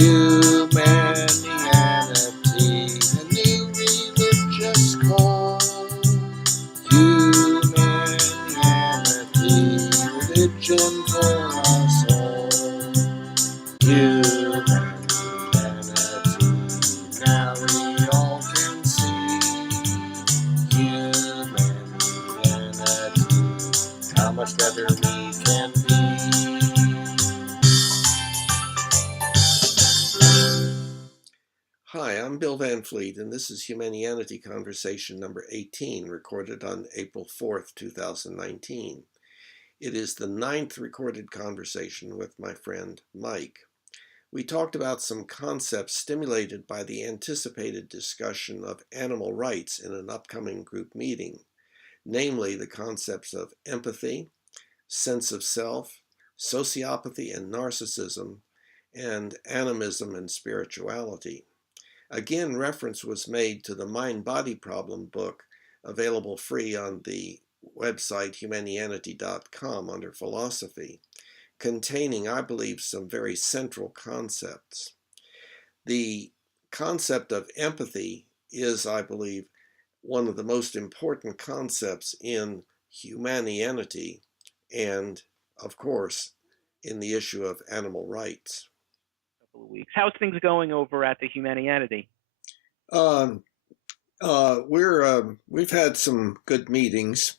Humanianity, a new religious call. Humanianity, religion for us all. Humanity, now we all can see. Humanity, how much better we can be. Hi, I'm Bill Van Fleet, and this is Humanianity Conversation number 18, recorded on April 4th, 2019. It is the 9th recorded conversation with my friend Mike. We talked about some concepts stimulated by the anticipated discussion of animal rights in an upcoming group meeting, namely the concepts of empathy, sense of self, sociopathy and narcissism, and animism and spirituality. Again, reference was made to the Mind-Body Problem book, available free on the website humanianity.com under philosophy, containing, I believe, some very central concepts. The concept of empathy is, I believe, one of the most important concepts in Humanianity and, of course, in the issue of animal rights. Couple of weeks. How's things going over at the Humanianity? We've had some good meetings.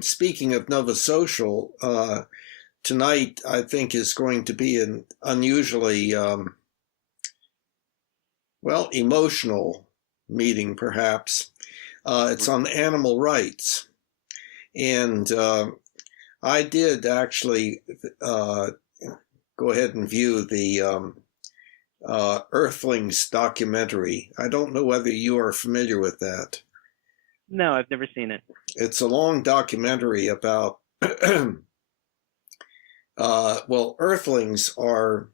Speaking of Nova Social, tonight I think is going to be an unusually emotional meeting, perhaps. It's on animal rights, and I did actually go ahead and view the Earthlings documentary. I don't know whether you are familiar with that. No, I've never seen it. It's a long documentary about, Earthlings are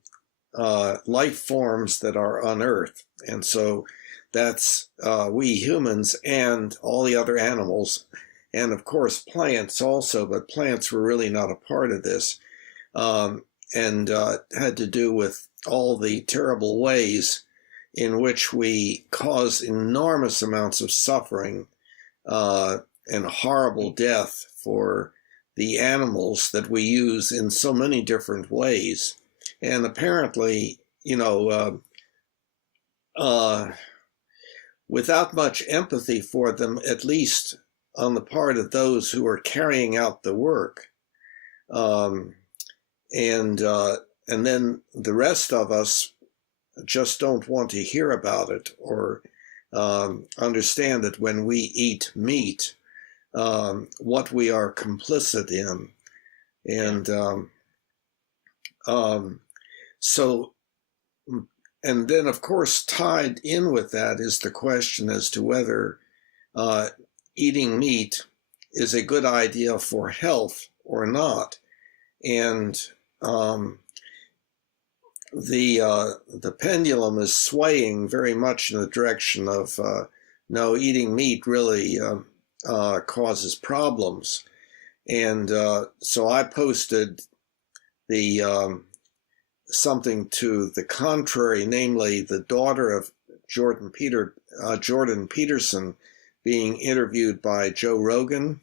life forms that are on Earth. And so that's we humans and all the other animals, and of course plants also, but plants were really not a part of this. And had to do with all the terrible ways in which we cause enormous amounts of suffering and horrible death for the animals that we use in so many different ways. And apparently, without much empathy for them, at least on the part of those who are carrying out the work. And then the rest of us just don't want to hear about it or understand that when we eat meat, what we are complicit in. And and then, of course, tied in with that is the question as to whether eating meat is a good idea for health or not. And the pendulum is swaying very much in the direction of no, eating meat really causes problems. And so I posted the something to the contrary, namely the daughter of Jordan Peterson being interviewed by Joe Rogan,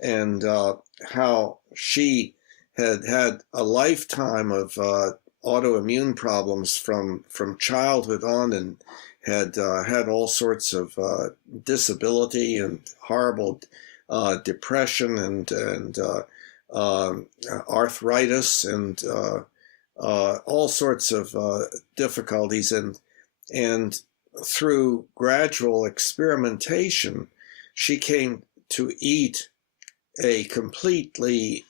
and how she had a lifetime of autoimmune problems from childhood on, and had all sorts of disability and horrible depression and arthritis and all sorts of difficulties, and through gradual experimentation, she came to eat a completely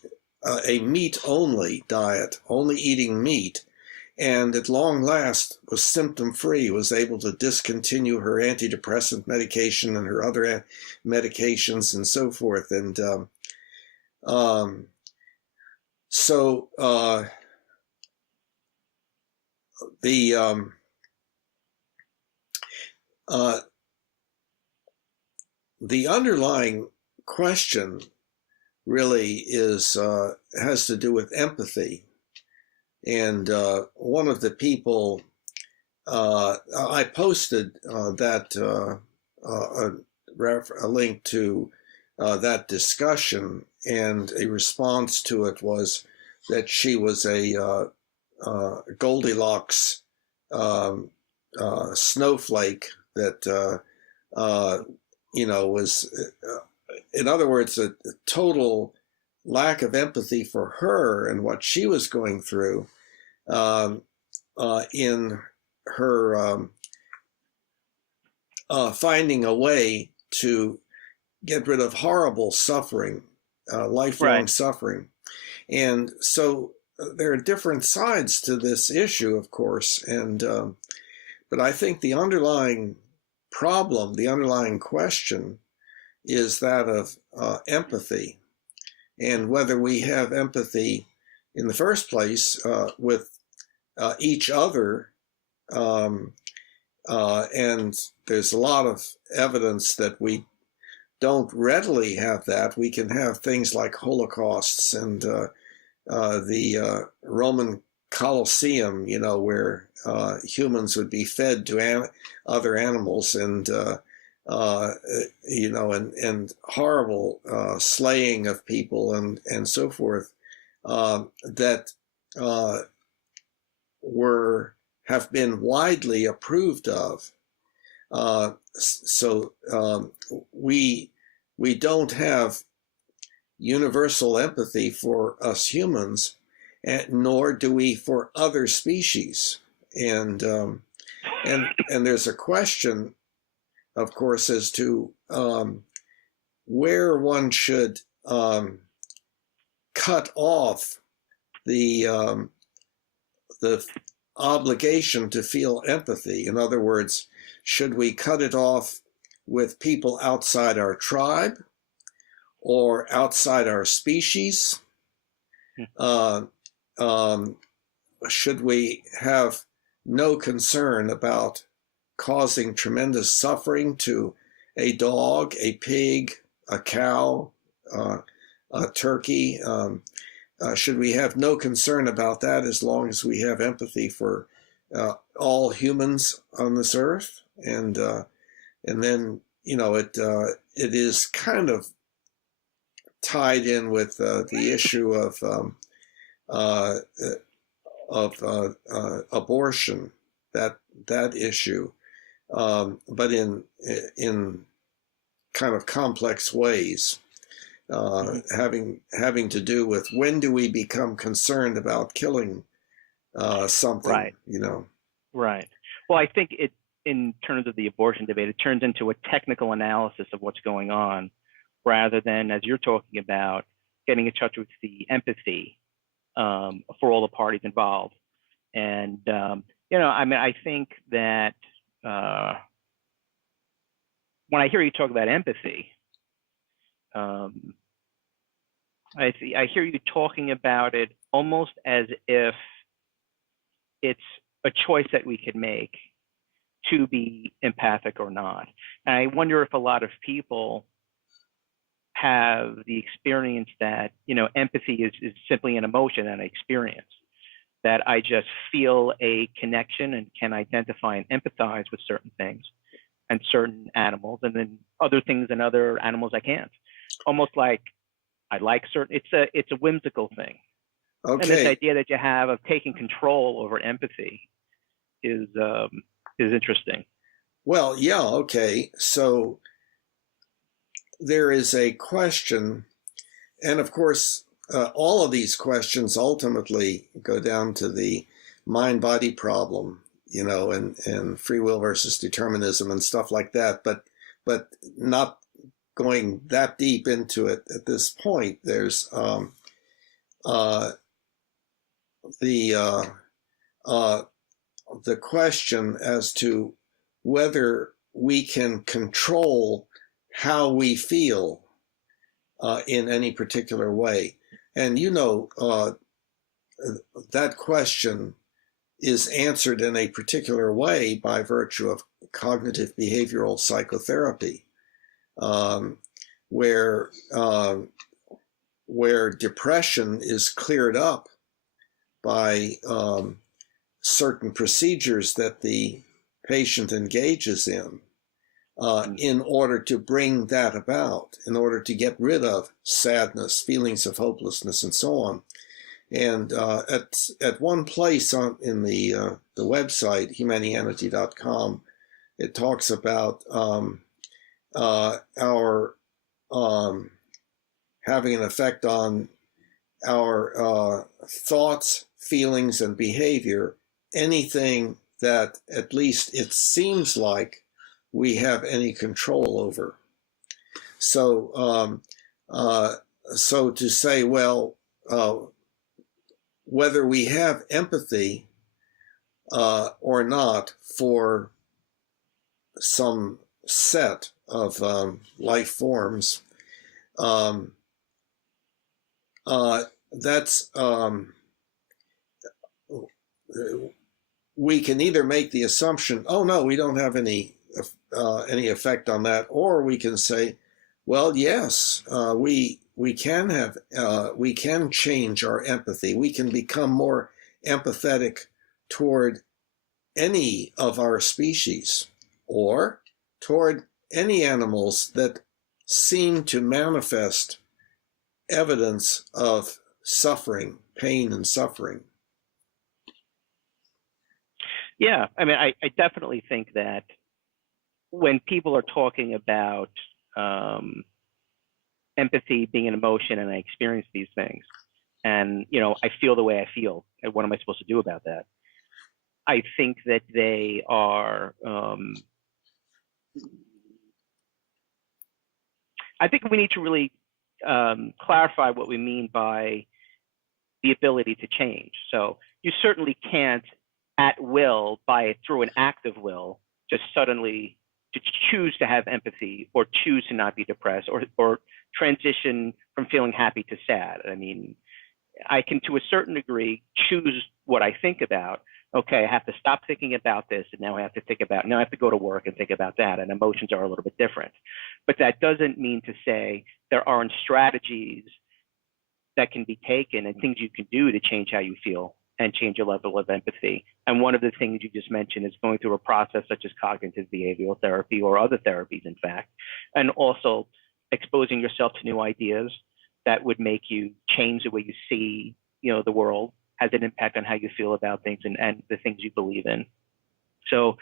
a meat-only diet, only eating meat, and at long last was symptom-free, was able to discontinue her antidepressant medication and her other medications and so forth. And the underlying question really is has to do with empathy. And one of the people, I posted a link to that discussion, and a response to it was that she was a Goldilocks snowflake that was, in other words, a total lack of empathy for her and what she was going through in her finding a way to get rid of horrible suffering, lifelong suffering. And so there are different sides to this issue, of course, and but I think the underlying problem, the underlying question, is that of empathy, and whether we have empathy in the first place with each other. And there's a lot of evidence that we don't readily have that. We can have things like holocausts and the Roman Colosseum, where humans would be fed to other animals, and and horrible slaying of people and so forth, that have been widely approved of. So we don't have universal empathy for us humans, nor do we for other species. And there's a question, of course, as to where one should cut off the obligation to feel empathy. In other words, should we cut it off with people outside our tribe or outside our species? Should we have no concern about causing tremendous suffering to a dog, a pig, a cow, a turkey? Should we have no concern about that as long as we have empathy for all humans on this earth? And then it is kind of tied in with the issue of abortion, that issue, but in kind of complex ways. Having to do with when do we become concerned about killing something, Right. Right. Well, I think in terms of the abortion debate, it turns into a technical analysis of what's going on, rather than, as you're talking about, getting in touch with the empathy for all the parties involved. And I think that when I hear you talk about empathy, I hear you talking about it almost as if it's a choice that we could make to be empathic or not. And I wonder if a lot of people have the experience that, empathy is simply an emotion and an experience, that I just feel a connection and can identify and empathize with certain things and certain animals, and then other things and other animals I can't. Almost like I like certain, it's a whimsical thing. Okay. And this idea that you have of taking control over empathy is interesting. Well, yeah, okay. So there is a question, and of course, all of these questions ultimately go down to the mind-body problem, and free will versus determinism and stuff like that. But not going that deep into it at this point. There's the question as to whether we can control how we feel in any particular way. And that question is answered in a particular way by virtue of cognitive behavioral psychotherapy, where depression is cleared up by certain procedures that the patient engages in order to bring that about, in order to get rid of sadness, feelings of hopelessness, and so on. And at one place in the website, Humanianity.com, it talks about our having an effect on our thoughts, feelings, and behavior, anything that at least it seems like we have any control over. So, so to say, well, whether we have empathy or not for some set of life forms, that's we can either make the assumption, oh no, we don't have any effect on that, or we can say, well, yes, we can have we can change our empathy. We can become more empathetic toward any of our species, or toward any animals that seem to manifest evidence of suffering, pain and suffering. Yeah, I mean, I definitely think that when people are talking about empathy being an emotion, and I experience these things, and I feel the way I feel, and what am I supposed to do about that? I think that they are. I think we need to really clarify what we mean by the ability to change. So you certainly can't, at will, through an act of will, just suddenly to choose to have empathy or choose to not be depressed or transition from feeling happy to sad. I mean, I can, to a certain degree, choose what I think about. Okay, I have to stop thinking about this, and now I have to go to work and think about that, and emotions are a little bit different. But that doesn't mean to say there aren't strategies that can be taken and things you can do to change how you feel and change your level of empathy. And one of the things you just mentioned is going through a process such as cognitive behavioral therapy, or other therapies, in fact, and also exposing yourself to new ideas that would make you change the way you see, the world, has an impact on how you feel about things and the things you believe in. So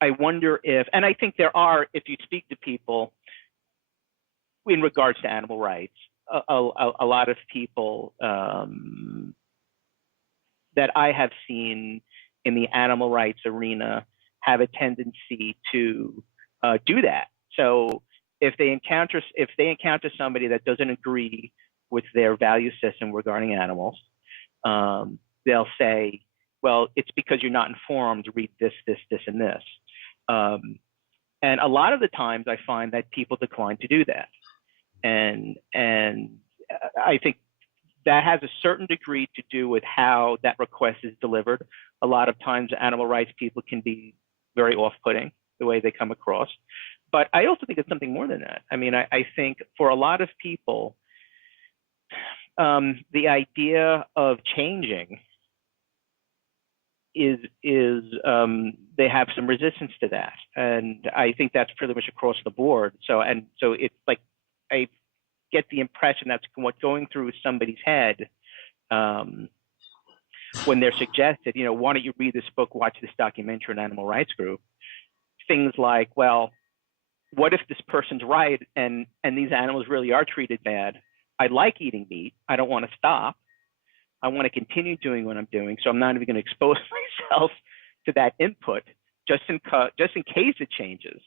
I wonder and I think there are, if you speak to people in regards to animal rights, a lot of people that I have seen in the animal rights arena have a tendency to do that. So if they encounter somebody that doesn't agree with their value system regarding animals, they'll say, well, it's because you're not informed, read this, this, this, and this. And a lot of the times I find that people decline to do that. And I think that has a certain degree to do with how that request is delivered. A lot of times animal rights people can be very off-putting the way they come across. But I also think it's something more than that. I mean, I think for a lot of people, the idea of changing is they have some resistance to that. And I think that's pretty much across the board. So it's like, I get the impression that's what's going through somebody's head when they're suggested, why don't you read this book, watch this documentary on animal rights group? Things like, well, what if this person's right and these animals really are treated bad? I like eating meat. I don't want to stop. I want to continue doing what I'm doing. So I'm not even going to expose myself to that input just in case it changes.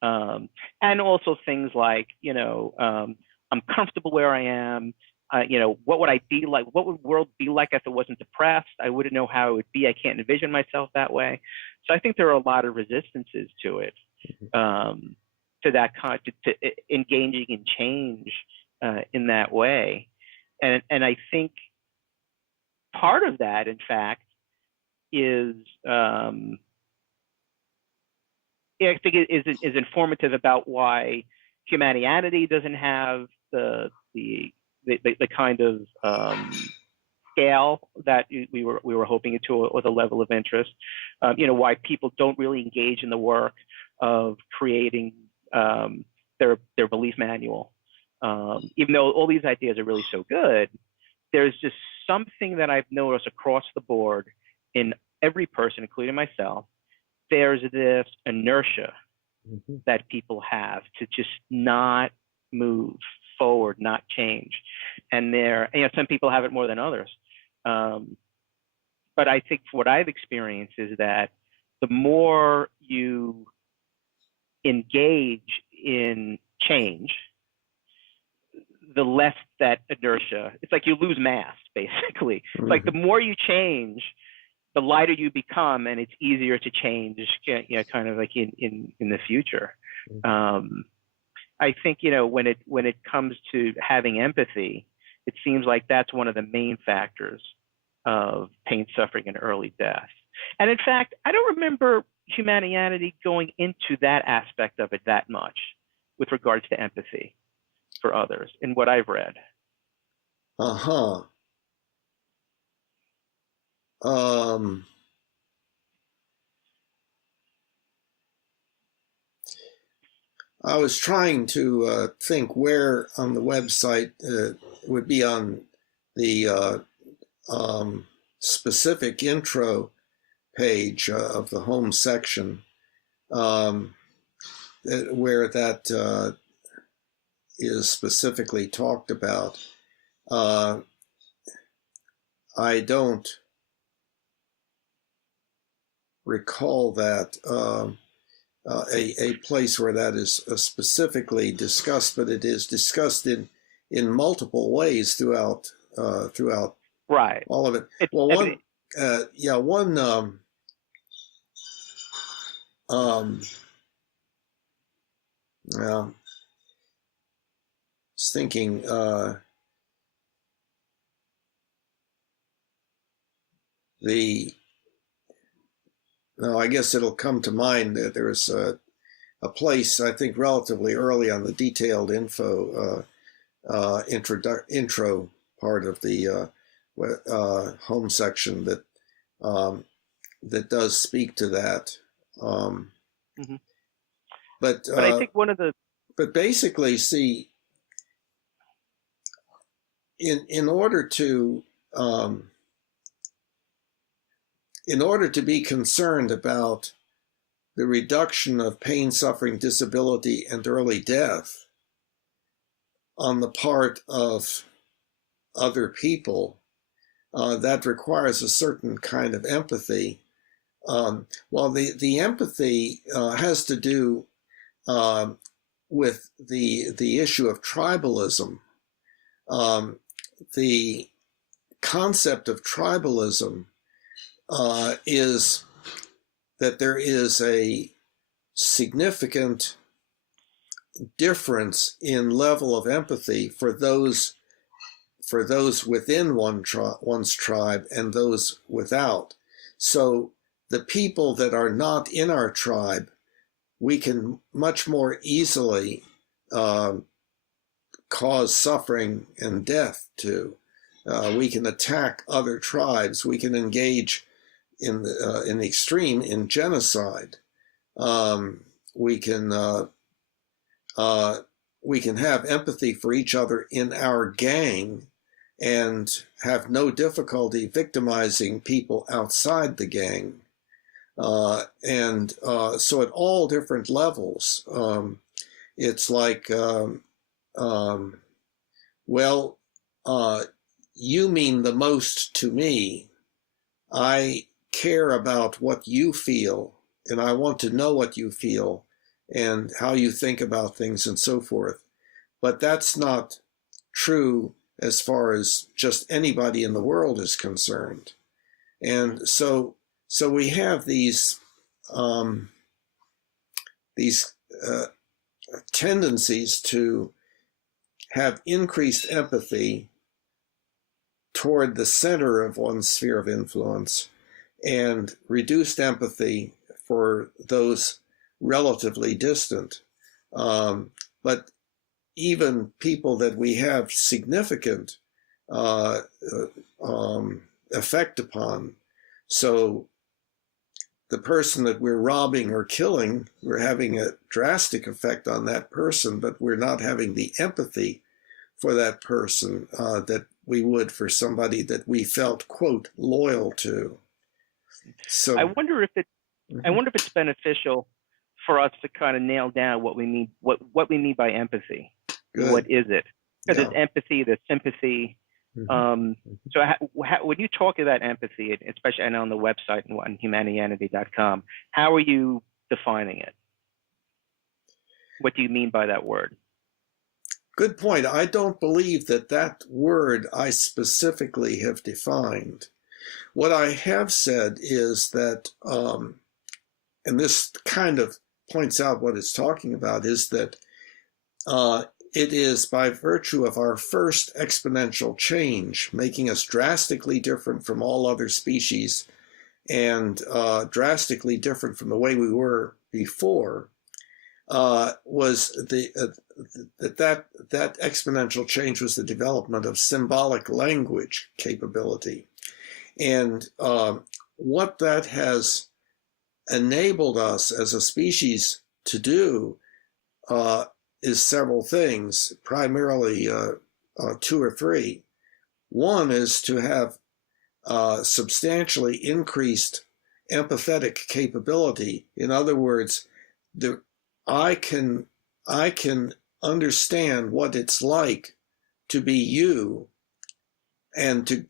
And also things like, I'm comfortable where I am. What would I be like? What would the world be like if it wasn't depressed? I wouldn't know how it would be. I can't envision myself that way. So I think there are a lot of resistances to it, to that to engaging in change in that way. And I think part of that, in fact, is I think is informative about why Humanianity doesn't have the kind of scale that we were hoping to, or the level of interest. Why people don't really engage in the work of creating their belief manual, even though all these ideas are really so good. There's just something that I've noticed across the board in every person, including myself. There's this inertia that people have to just not move forward, not change. And some people have it more than others. But I think what I've experienced is that the more you engage in change, the less that inertia. It's like you lose mass, basically. It's like the more you change, the lighter you become, and it's easier to change, kind of like in the future. I think, when it comes to having empathy, it seems like that's one of the main factors of pain, suffering, and early death. And in fact, I don't remember Humanianity going into that aspect of it that much with regards to empathy for others in what I've read. I was trying to think where on the website it would be on the specific intro page of the home section, where that is specifically talked about. I don't recall that a place where that is specifically discussed, but it is discussed in multiple ways throughout right all of it. I was thinking I guess it'll come to mind that there was a place, I think, relatively early on the detailed intro part of the home section that does speak to that. But I think one of the but basically, see, in order to be concerned about the reduction of pain, suffering, disability, and early death on the part of other people, that requires a certain kind of empathy. Well, the empathy has to do with the issue of tribalism. The concept of tribalism is that there is a significant difference in level of empathy for those within one's tribe and those without. So the people that are not in our tribe, we can much more easily cause suffering and death to. We can attack other tribes. We can engage in the extreme in genocide. We can have empathy for each other in our gang and have no difficulty victimizing people outside the gang. So at all different levels, it's like, you mean the most to me. I care about what you feel, and I want to know what you feel and how you think about things and so forth. But that's not true as far as just anybody in the world is concerned. And so we have these tendencies to have increased empathy toward the center of one's sphere of influence and reduced empathy for those relatively distant. But even people that we have significant effect upon. So the person that we're robbing or killing, we're having a drastic effect on that person, but we're not having the empathy for that person that we would for somebody that we felt, quote, loyal to. So I wonder if it's beneficial for us to kind of nail down what we mean by empathy. good. What is it? Because Yeah. there's empathy, there's sympathy. So when you talk about empathy, especially I know on the website on humanianity.com, how are you defining it? What do you mean by that word? Good point. I don't believe that word I specifically have defined. What I have said is that, and this kind of points out what it's talking about, is that it is by virtue of our first exponential change, making us drastically different from all other species and drastically different from the way we were before, was that exponential change was the development of symbolic language capability. And what that has enabled us as a species to do is several things, primarily two or three. One is to have substantially increased empathetic capability. In other words, I can understand what it's like to be you, and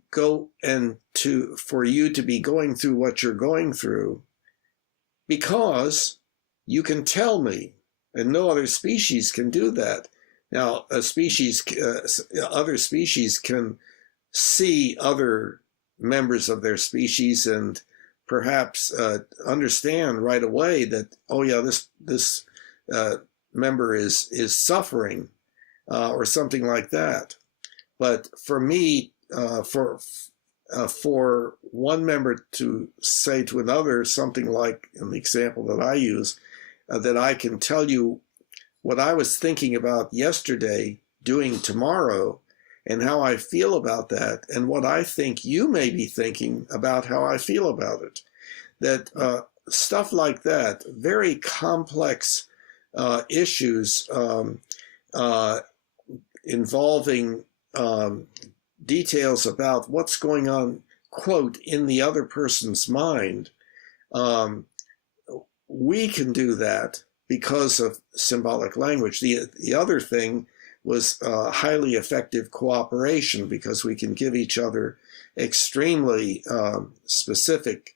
for you to be going through what you're going through, because you can tell me, and no other species can do that. Now, other species can see other members of their species and perhaps understand right away that, oh yeah, this member is suffering or something like that. But for me, for one member to say to another something like, in the example that I use, that I can tell you what I was thinking about yesterday doing tomorrow and how I feel about that, and what I think you may be thinking about how I feel about it. That stuff like that, very complex issues involving details about what's going on, quote, in the other person's mind, we can do that because of symbolic language. The other thing was highly effective cooperation, because we can give each other extremely specific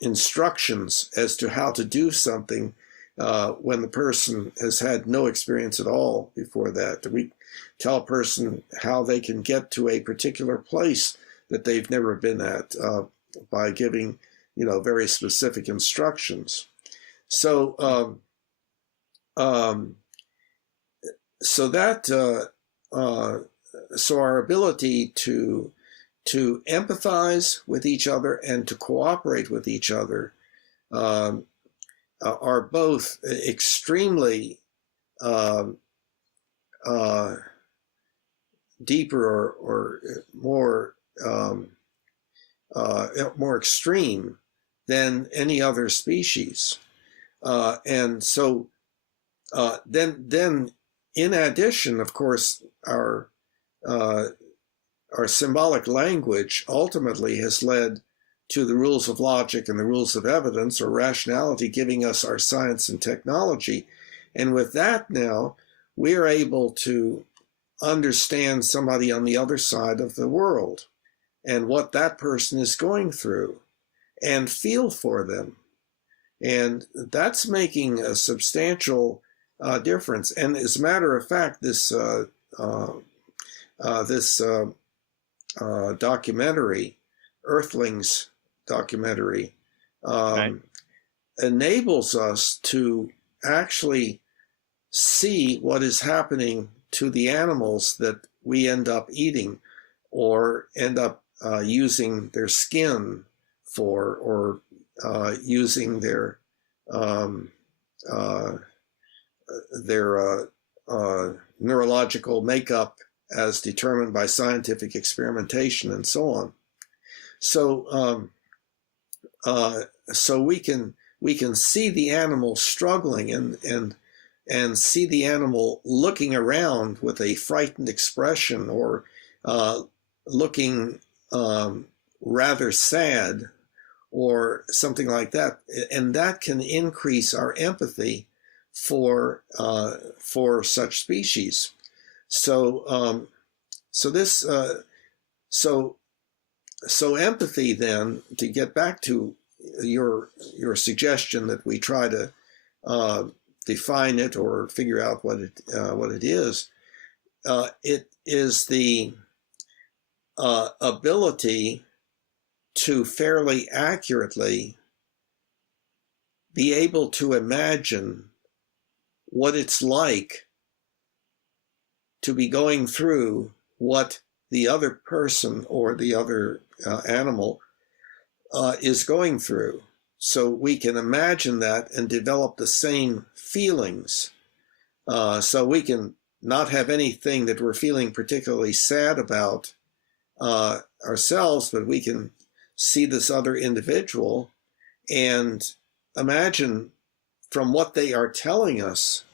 instructions as to how to do something when the person has had no experience at all before that. We tell a person how they can get to a particular place that they've never been at by giving, very specific instructions. So, so our ability to empathize with each other and to cooperate with each other are both extremely deeper or more more extreme than any other species. And so then in addition, of course, our symbolic language ultimately has led to the rules of logic and the rules of evidence, or rationality, giving us our science and technology. And with that now, we are able to understand somebody on the other side of the world and what that person is going through and feel for them. And that's making a substantial difference. And as a matter of fact, this documentary, Earthlings documentary, Right. enables us to actually see what is happening to the animals that we end up eating, or end up using their skin for, or using their neurological makeup as determined by scientific experimentation and so on. So so we can see the animal struggling and see the animal looking around with a frightened expression, or looking rather sad, or something like that, and that can increase our empathy for such species. So so empathy, then, to get back to your suggestion that we try to define it or figure out what it is the ability to fairly accurately be able to imagine what it's like to be going through what the other person or the other animal is going through. So we can imagine that and develop the same feelings. So we can not have anything that we're feeling particularly sad about ourselves, but we can see this other individual and imagine from what they are telling us,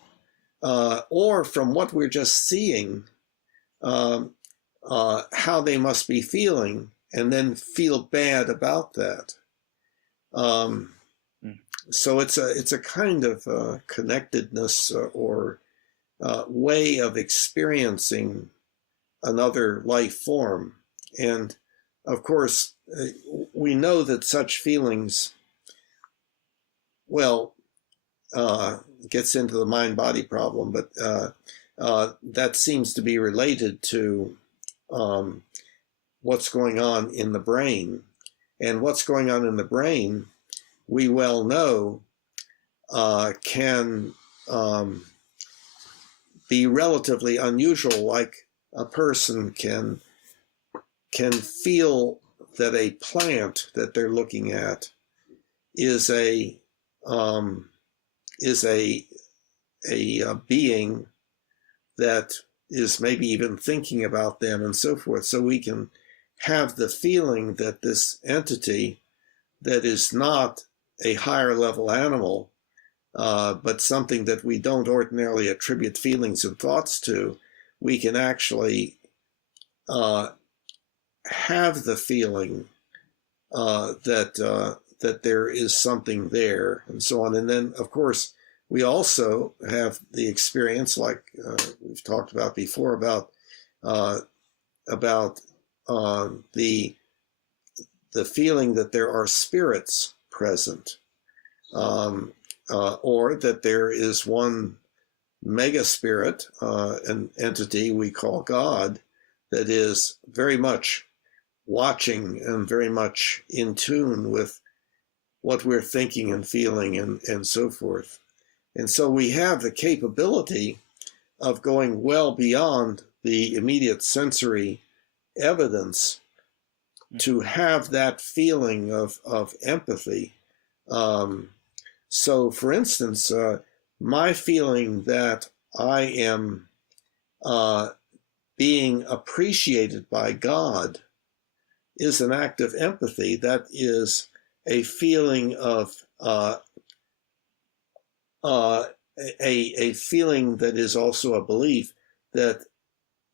or from what we're just seeing, how they must be feeling, and then feel bad about that. So it's a kind of connectedness or way of experiencing another life form. And of course, we know that such feelings, well, gets into the mind-body problem, but that seems to be related to what's going on in the brain. And what's going on in the brain, we well know, can be relatively unusual. Like a person can feel that a plant that they're looking at is a being that is maybe even thinking about them and so forth. So we can have the feeling that this entity that is not a higher level animal, but something that we don't ordinarily attribute feelings and thoughts to, we can actually have the feeling that there is something there, and so on. And then, of course, we also have the experience, like we've talked about before, about the feeling that there are spirits present, or that there is one mega spirit, an entity we call God, that is very much watching and very much in tune with what we're thinking and feeling and so forth. And so we have the capability of going well beyond the immediate sensory evidence to have that feeling of empathy. So, for instance, my feeling that I am being appreciated by God is an act of empathy. That is a feeling of a feeling that is also a belief that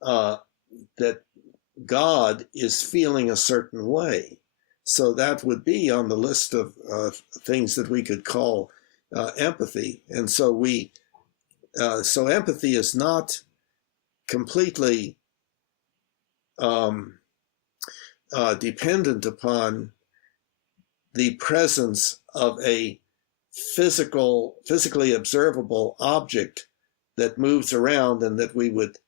that God is feeling a certain way. So that would be on the list of things that we could call empathy. And so so empathy is not completely dependent upon the presence of a physically observable object that moves around and that we would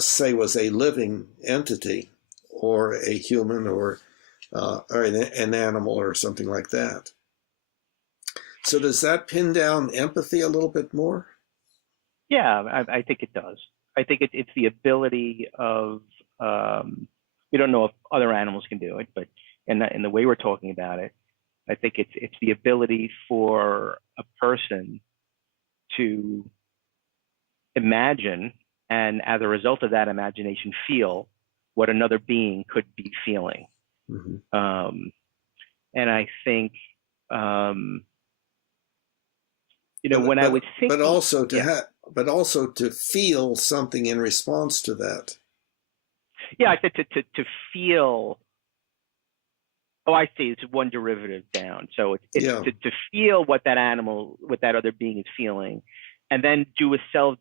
say was a living entity, or a human, or an animal, or something like that. So does that pin down empathy a little bit more? Yeah, I think it does. I think it's the ability of, we don't know if other animals can do it, but in the way we're talking about it, I think it's the ability for a person to imagine and as a result of that imagination, feel what another being could be feeling. Mm-hmm. And I think, when I was thinking, but also to feel something in response to that. Yeah, I said to feel. Oh, I see. It's one derivative down. So it's to feel what that animal, what that other being is feeling, and then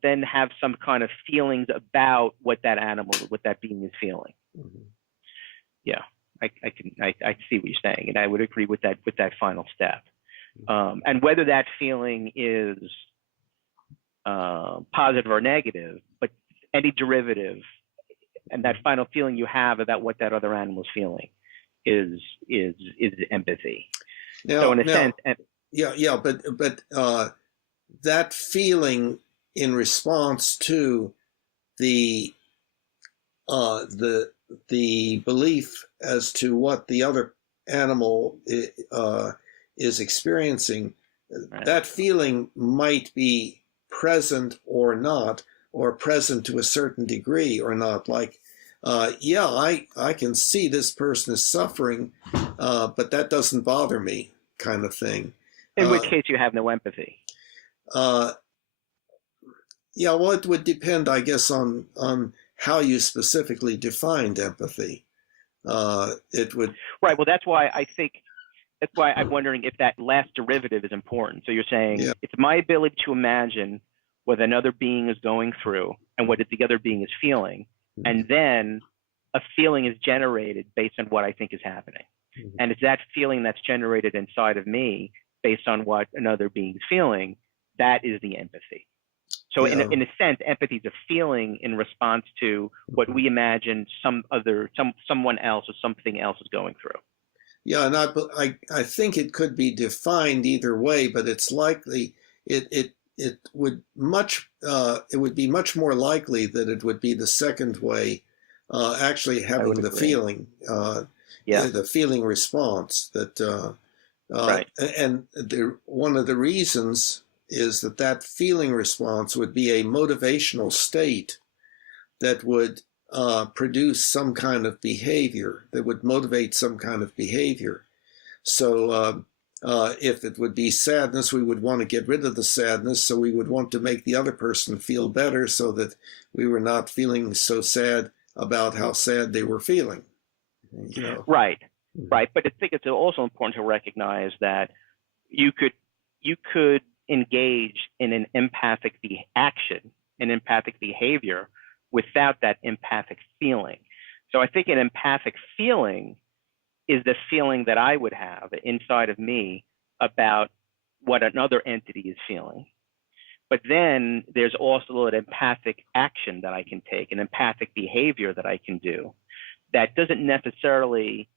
then have some kind of feelings about what that animal, what that being is feeling. Mm-hmm. Yeah, I see what you're saying, and I would agree with that final step. And whether that feeling is positive or negative, but any derivative, and that final feeling you have about what that other animal is feeling is empathy. So in a sense, but that feeling in response to the belief as to what the other animal is experiencing, right. That feeling might be present or not, or present to a certain degree or not. Like, I can see this person is suffering, but that doesn't bother me, kind of thing. In which case you have no empathy. Well, it would depend, I guess, on how you specifically defined empathy. It would. Right. Well, that's why I'm wondering if that last derivative is important. So you're saying it's my ability to imagine what another being is going through and what the other being is feeling, and then a feeling is generated based on what I think is happening. Mm-hmm. And it's that feeling that's generated inside of me based on what another being is feeling, that is the empathy. So in a sense, empathy is a feeling in response to what we imagine someone else or something else is going through. Yeah, and I think it could be defined either way, but it's likely it would be much more likely that it would be the second way, actually having the feeling, the feeling response that right. And one of the reasons is that feeling response would be a motivational state that would produce some kind of behavior, that would motivate some kind of behavior. So if it would be sadness, we would want to get rid of the sadness, so we would want to make the other person feel better so that we were not feeling so sad about how sad they were feeling. Right. Right. But I think it's also important to recognize that you could engage in an empathic action, an empathic behavior, without that empathic feeling. So I think an empathic feeling is the feeling that I would have inside of me about what another entity is feeling. But then there's also an empathic action that I can take, an empathic behavior that I can do that doesn't necessarily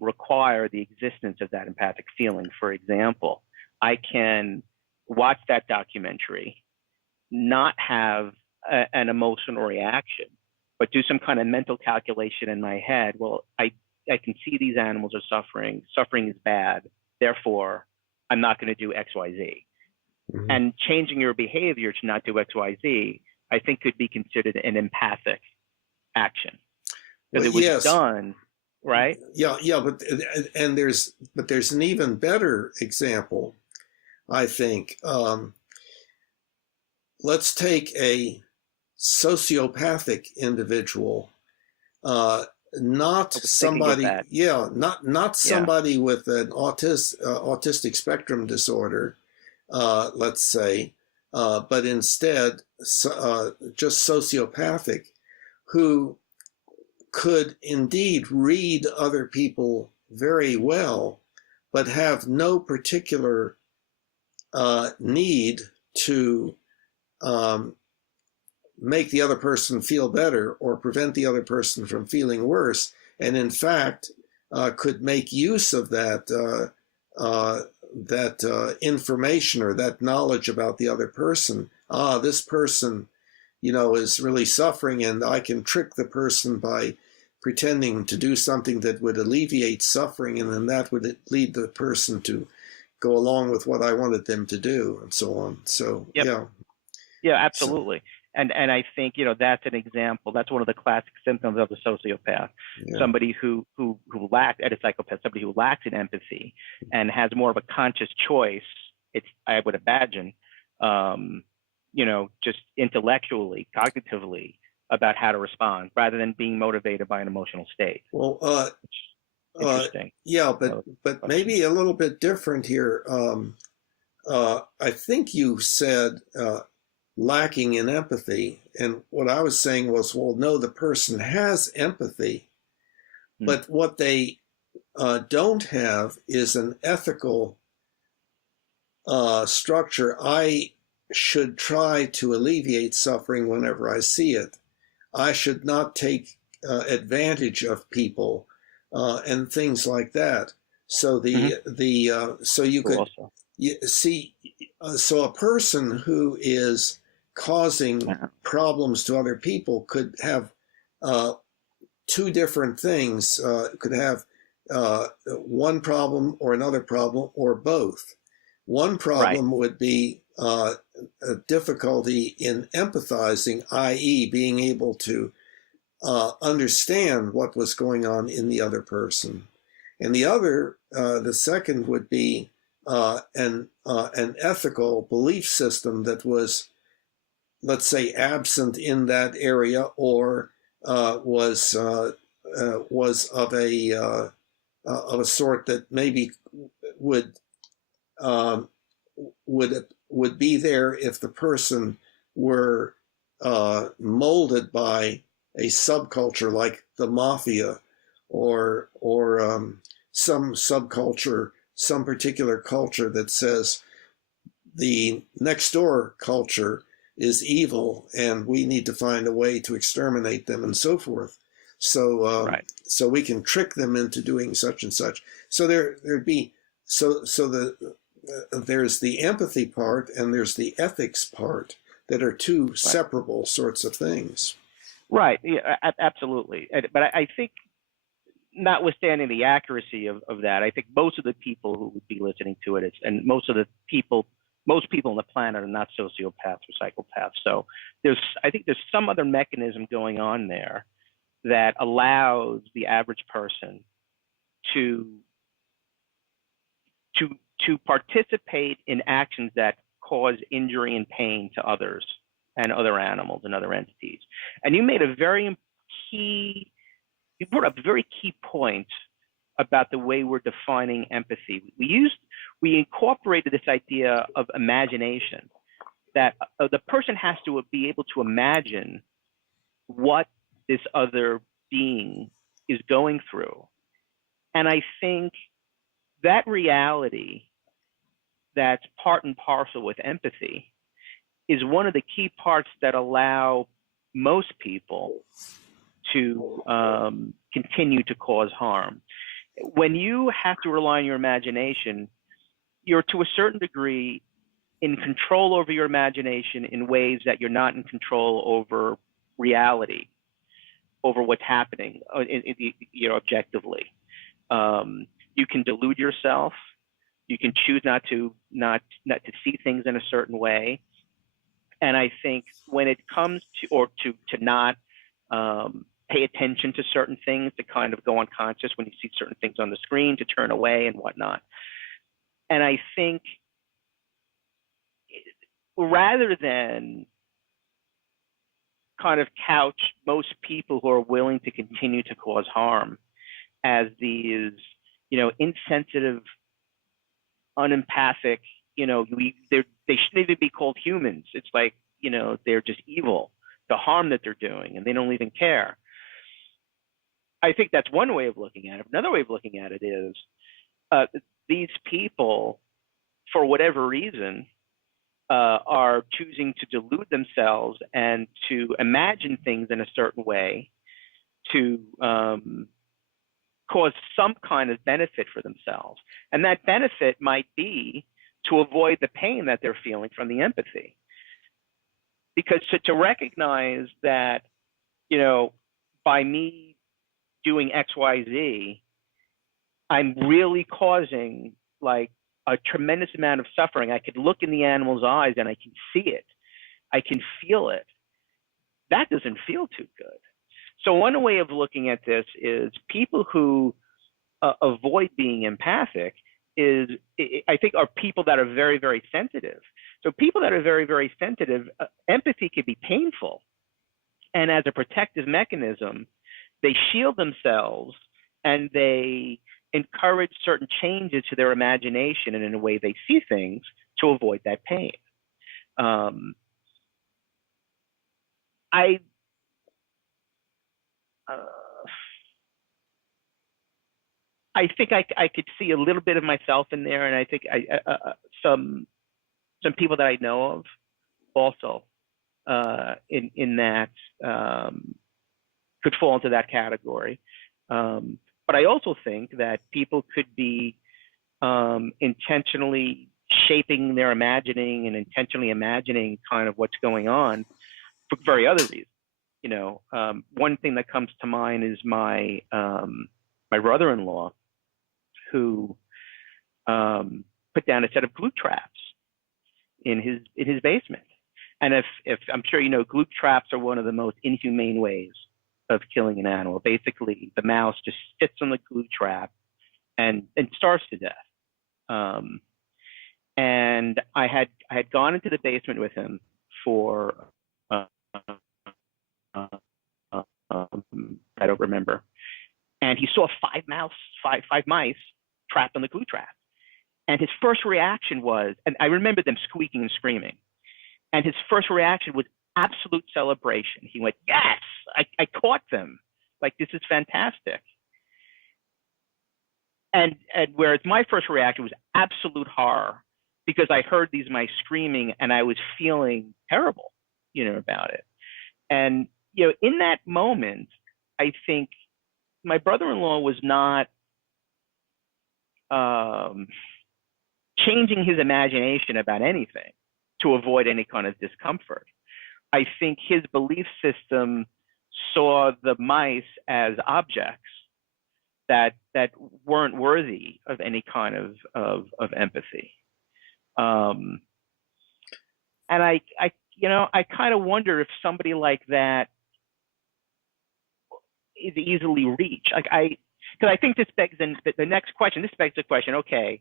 require the existence of that empathic feeling. For example, I can watch that documentary, not have an emotional reaction, but do some kind of mental calculation in my head. Well, I can see these animals are suffering. Suffering is bad. Therefore, I'm not going to do X, Y, Z. Mm-hmm. And changing your behavior to not do X, Y, Z, I think could be considered an empathic action. Because it was done, right? But there's an even better example, I think. Let's take a sociopathic individual, not somebody with an autistic spectrum disorder, let's say, but instead just sociopathic, who could indeed read other people very well, but have no particular need to make the other person feel better or prevent the other person from feeling worse, and in fact could make use of that information or that knowledge about the other person. This person, is really suffering, and I can trick the person by pretending to do something that would alleviate suffering, and then that would lead the person to go along with what I wanted them to do, and so on. So Yeah, absolutely. And I think, that's an example. That's one of the classic symptoms of the sociopath. Yeah. Somebody who lacks, and a psychopath, somebody who lacks in empathy and has more of a conscious choice. I would imagine, just intellectually, cognitively, about how to respond, rather than being motivated by an emotional state. Well, Interesting. Yeah, but maybe a little bit different here. I think you said lacking in empathy, and what I was saying was, well, no, the person has empathy, but what they don't have is an ethical structure. I should try to alleviate suffering whenever I see it. I should not take advantage of people and things like that. So so you could see. So a person who is causing problems to other people could have two different things. Could have one problem or another problem or both. One problem would be a difficulty in empathizing, i.e., being able to understand what was going on in the other person. And the second would be an ethical belief system that was, let's say, absent in that area, or was of a sort that maybe would be there if the person were molded by a subculture like the mafia, or some subculture, some particular culture that says the next door culture is evil and we need to find a way to exterminate them and so forth. So so we can trick them into doing such and such. So there'd be there's the empathy part and there's the ethics part that are two separable sorts of things. Right. Yeah, absolutely. But I think, notwithstanding the accuracy of that, I think most of the people who would be listening to it, and most people on the planet are not sociopaths or psychopaths. So I think there's some other mechanism going on there that allows the average person to participate in actions that cause injury and pain to others and other animals and other entities. And you made you brought up a very key point about the way we're defining empathy. We incorporated this idea of imagination, that the person has to be able to imagine what this other being is going through. And I think that reality that's part and parcel with empathy is one of the key parts that allow most people to continue to cause harm. When you have to rely on your imagination, you're to a certain degree in control over your imagination in ways that you're not in control over reality, over what's happening objectively. You can delude yourself. You can choose not to see things in a certain way. And I think when it comes to not pay attention to certain things, to kind of go unconscious when you see certain things on the screen, to turn away and whatnot. And I think rather than kind of couch most people who are willing to continue to cause harm as these, insensitive, unempathic, they shouldn't even be called humans. It's like, they're just evil, the harm that they're doing, and they don't even care. I think that's one way of looking at it. Another way of looking at it is these people, for whatever reason, are choosing to delude themselves and to imagine things in a certain way to cause some kind of benefit for themselves. And that benefit might be to avoid the pain that they're feeling from the empathy. Because to recognize that, by me doing X, Y, Z, I'm really causing like a tremendous amount of suffering. I could look in the animal's eyes and I can see it. I can feel it. that doesn't feel too good. So one way of looking at this is people who avoid being empathic I think, are people that are very, very sensitive. So people that are very, very sensitive, empathy can be painful. And as a protective mechanism, they shield themselves and they encourage certain changes to their imagination and in the way they see things to avoid that pain. I think I could see a little bit of myself in there, and I think some people that I know of also in that could fall into that category. But I also think that people could be intentionally shaping their imagining and intentionally imagining kind of what's going on for very other reasons. You know, one thing that comes to mind is my brother-in-law, who put down a set of glue traps in his basement. And if I'm sure you know, glue traps are one of the most inhumane ways of killing an animal. Basically, the mouse just sits on the glue trap and starves to death. And I had gone into the basement with him for I don't remember, and he saw five mice trapped on the glue trap. And his first reaction was, and I remember them squeaking and screaming, and his first reaction was absolute celebration. He went, yes, I caught them. Like, this is fantastic. And whereas my first reaction was absolute horror, because I heard these mice screaming and I was feeling terrible, you know, about it. And, you know, in that moment, I think my brother-in-law was not changing his imagination about anything to avoid any kind of discomfort. I think his belief system saw the mice as objects that weren't worthy of any kind of empathy. And I kind of wonder if somebody like that is easily reached. Because I think this begs the next question. This begs the question, okay,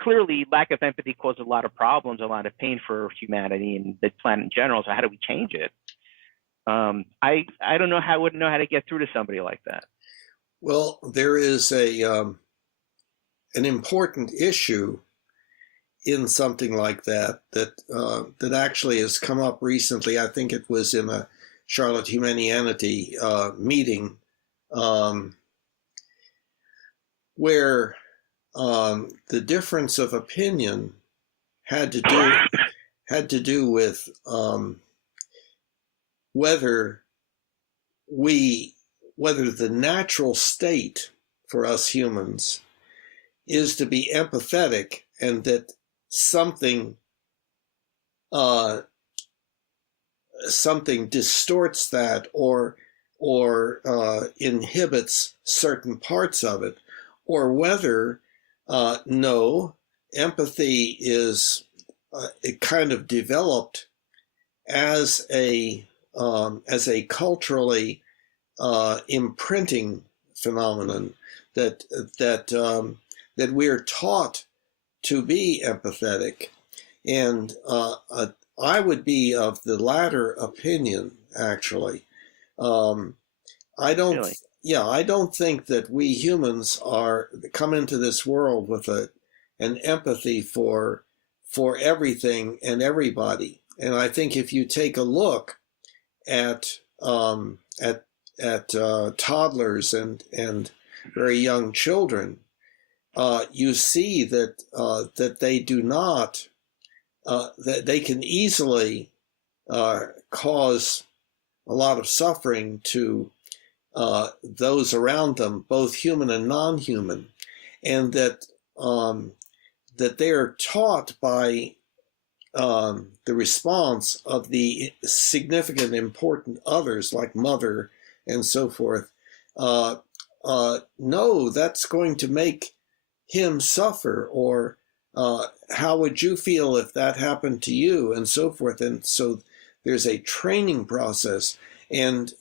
clearly lack of empathy causes a lot of problems, a lot of pain for humanity and the planet in general. So how do we change it? I don't know how I wouldn't know how to get through to somebody like that. Well, there is an important issue in something like that actually has come up recently. I think it was in a Charlotte Humanianity meeting where the difference of opinion had to do with whether the natural state for us humans is to be empathetic, and that something distorts that or inhibits certain parts of it, or whether no, empathy is it kind of developed as a culturally imprinting phenomenon that we're taught to be empathetic. And I would be of the latter opinion, actually. I don't. Really? Yeah, I don't think that we humans come into this world with an empathy for everything and everybody. And I think if you take a look at toddlers and very young children, you see that they do not, that they can easily cause a lot of suffering to those around them, both human and non-human, and that they are taught by the response of the significant, important others like mother and so forth. No, that's going to make him suffer, or how would you feel if that happened to you, and so forth. And so there's a training process, and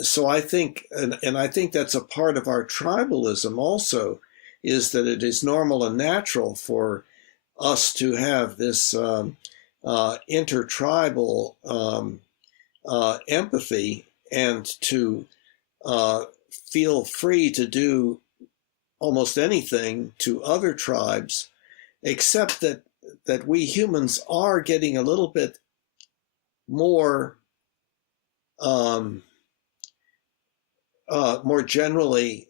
so I think, and I think that's a part of our tribalism also, is that it is normal and natural for us to have this intertribal empathy and to feel free to do almost anything to other tribes, except that we humans are getting a little bit more more generally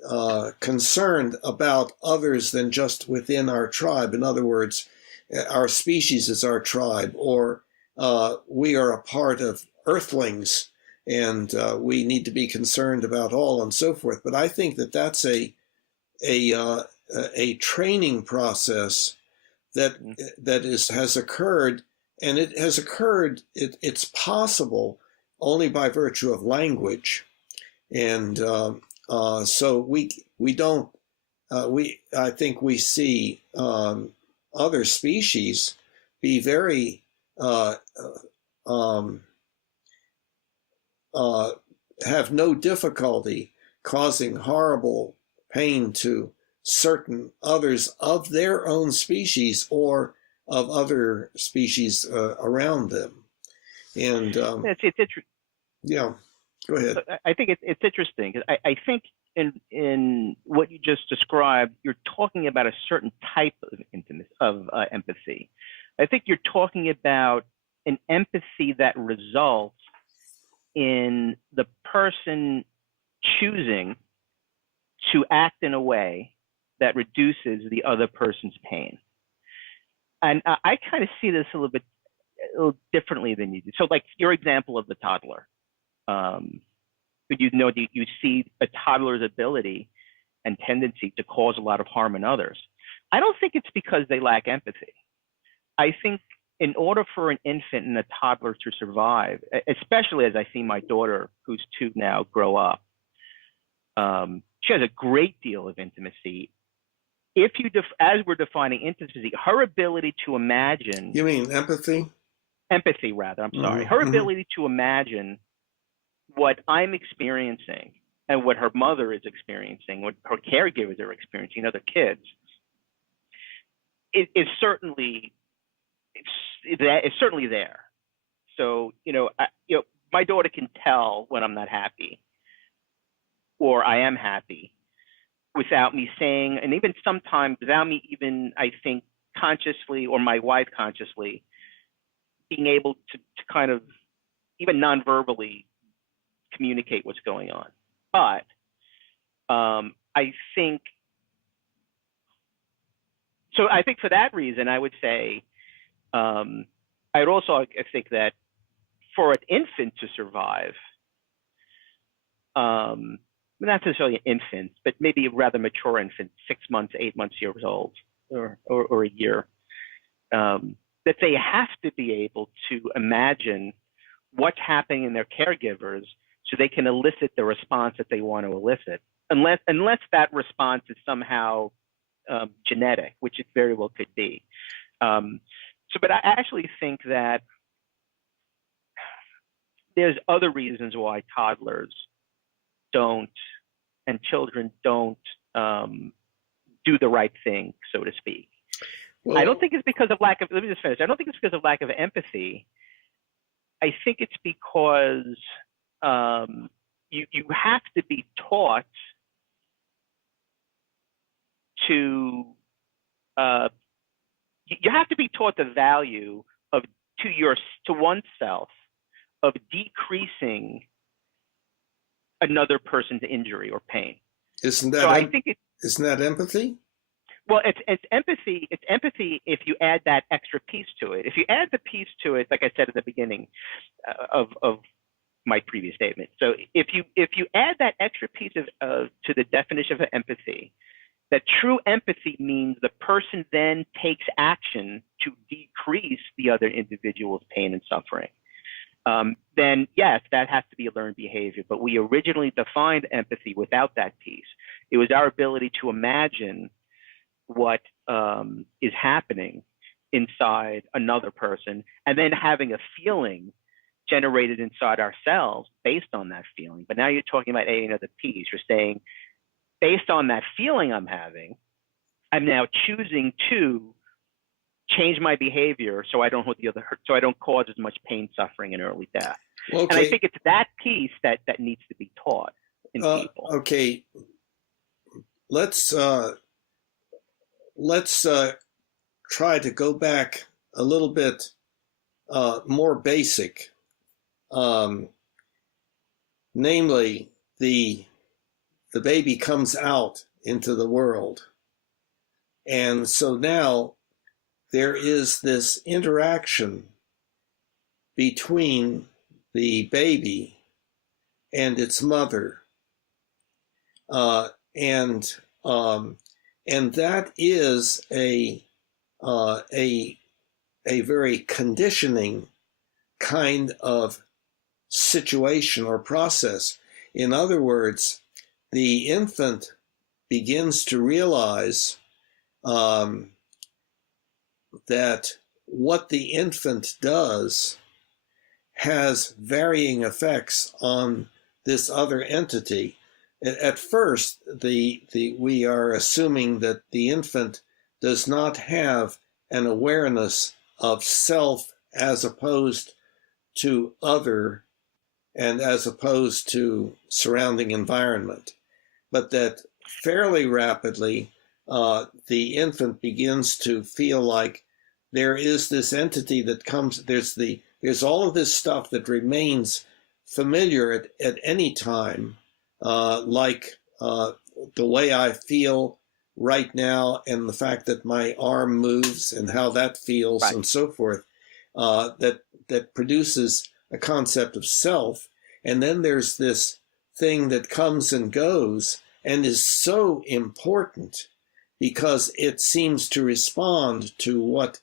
concerned about others than just within our tribe. In other words, our species is our tribe, or we are a part of Earthlings, and we need to be concerned about all, and so forth. But I think that that's a training process that has occurred, and it has occurred. It's possible only by virtue of language, and so we don't. I think we see other species be very have no difficulty causing horrible pain to certain others of their own species or of other species around them. And yeah, go ahead. I think it's interesting because I think in what you just described, you're talking about a certain type of empathy. I think you're talking about an empathy that results in the person choosing to act in a way that reduces the other person's pain. And I kind of see this a little differently than you do. So like your example of the toddler, you see a toddler's ability and tendency to cause a lot of harm in others. I don't think it's because they lack empathy. I think in order for an infant and a toddler to survive, especially as I see my daughter, who's 2 now, grow up, she has a great deal of intimacy. If you, as we're defining intimacy, her ability to imagine. You mean empathy? Empathy, rather. I'm sorry. Her ability to imagine what I'm experiencing and what her mother is experiencing, what her caregivers are experiencing, other kids, is certainly there. So my daughter can tell when I'm not happy or I am happy without me saying, and even sometimes without me even, I think, consciously, or my wife consciously, being able to kind of even non-verbally communicate what's going on. But I think for that reason, I would say, I'd also think that for an infant to survive, not necessarily an infant, but maybe a rather mature infant, 6 months, 8 months, years old, or a year, that they have to be able to imagine what's happening in their caregivers so they can elicit the response that they want to elicit, unless that response is somehow genetic, which it very well could be. But I actually think that there's other reasons why toddlers don't and children don't do the right thing, so to speak. Well, I don't think it's because of lack of, let me just finish. I don't think it's because of lack of empathy. I think it's because you have to be taught to, you have to be taught the value of, to oneself, of decreasing another person's injury or pain. Isn't that empathy? Well, it's empathy. It's empathy if you add that extra piece to it. If you add the piece to it, like I said at the beginning of my previous statement. So if you add that extra piece to the definition of empathy, that true empathy means the person then takes action to decrease the other individual's pain and suffering. Then yes, that has to be a learned behavior. But we originally defined empathy without that piece. It was our ability to imagine what is happening inside another person, and then having a feeling generated inside ourselves based on that feeling. But now you're talking about adding another piece. You're saying, based on that feeling I'm having, I'm now choosing to change my behavior so I don't so I don't cause as much pain, suffering, and early death. Okay. And I think it's that piece that needs to be taught in people. Okay. Let's try to go back a little bit more basic. Namely, the baby comes out into the world. And so now there is this interaction between the baby and its mother. And that is a very conditioning kind of situation or process. In other words, the infant begins to realize that what the infant does has varying effects on this other entity. At first, we are assuming that the infant does not have an awareness of self as opposed to other and as opposed to surrounding environment, but that fairly rapidly the infant begins to feel like there is this entity that comes, there's all of this stuff that remains familiar at any time, like the way I feel right now and the fact that my arm moves and how that feels, right, and so forth, that produces a concept of self. And then there's this thing that comes and goes and is so important because it seems to respond to what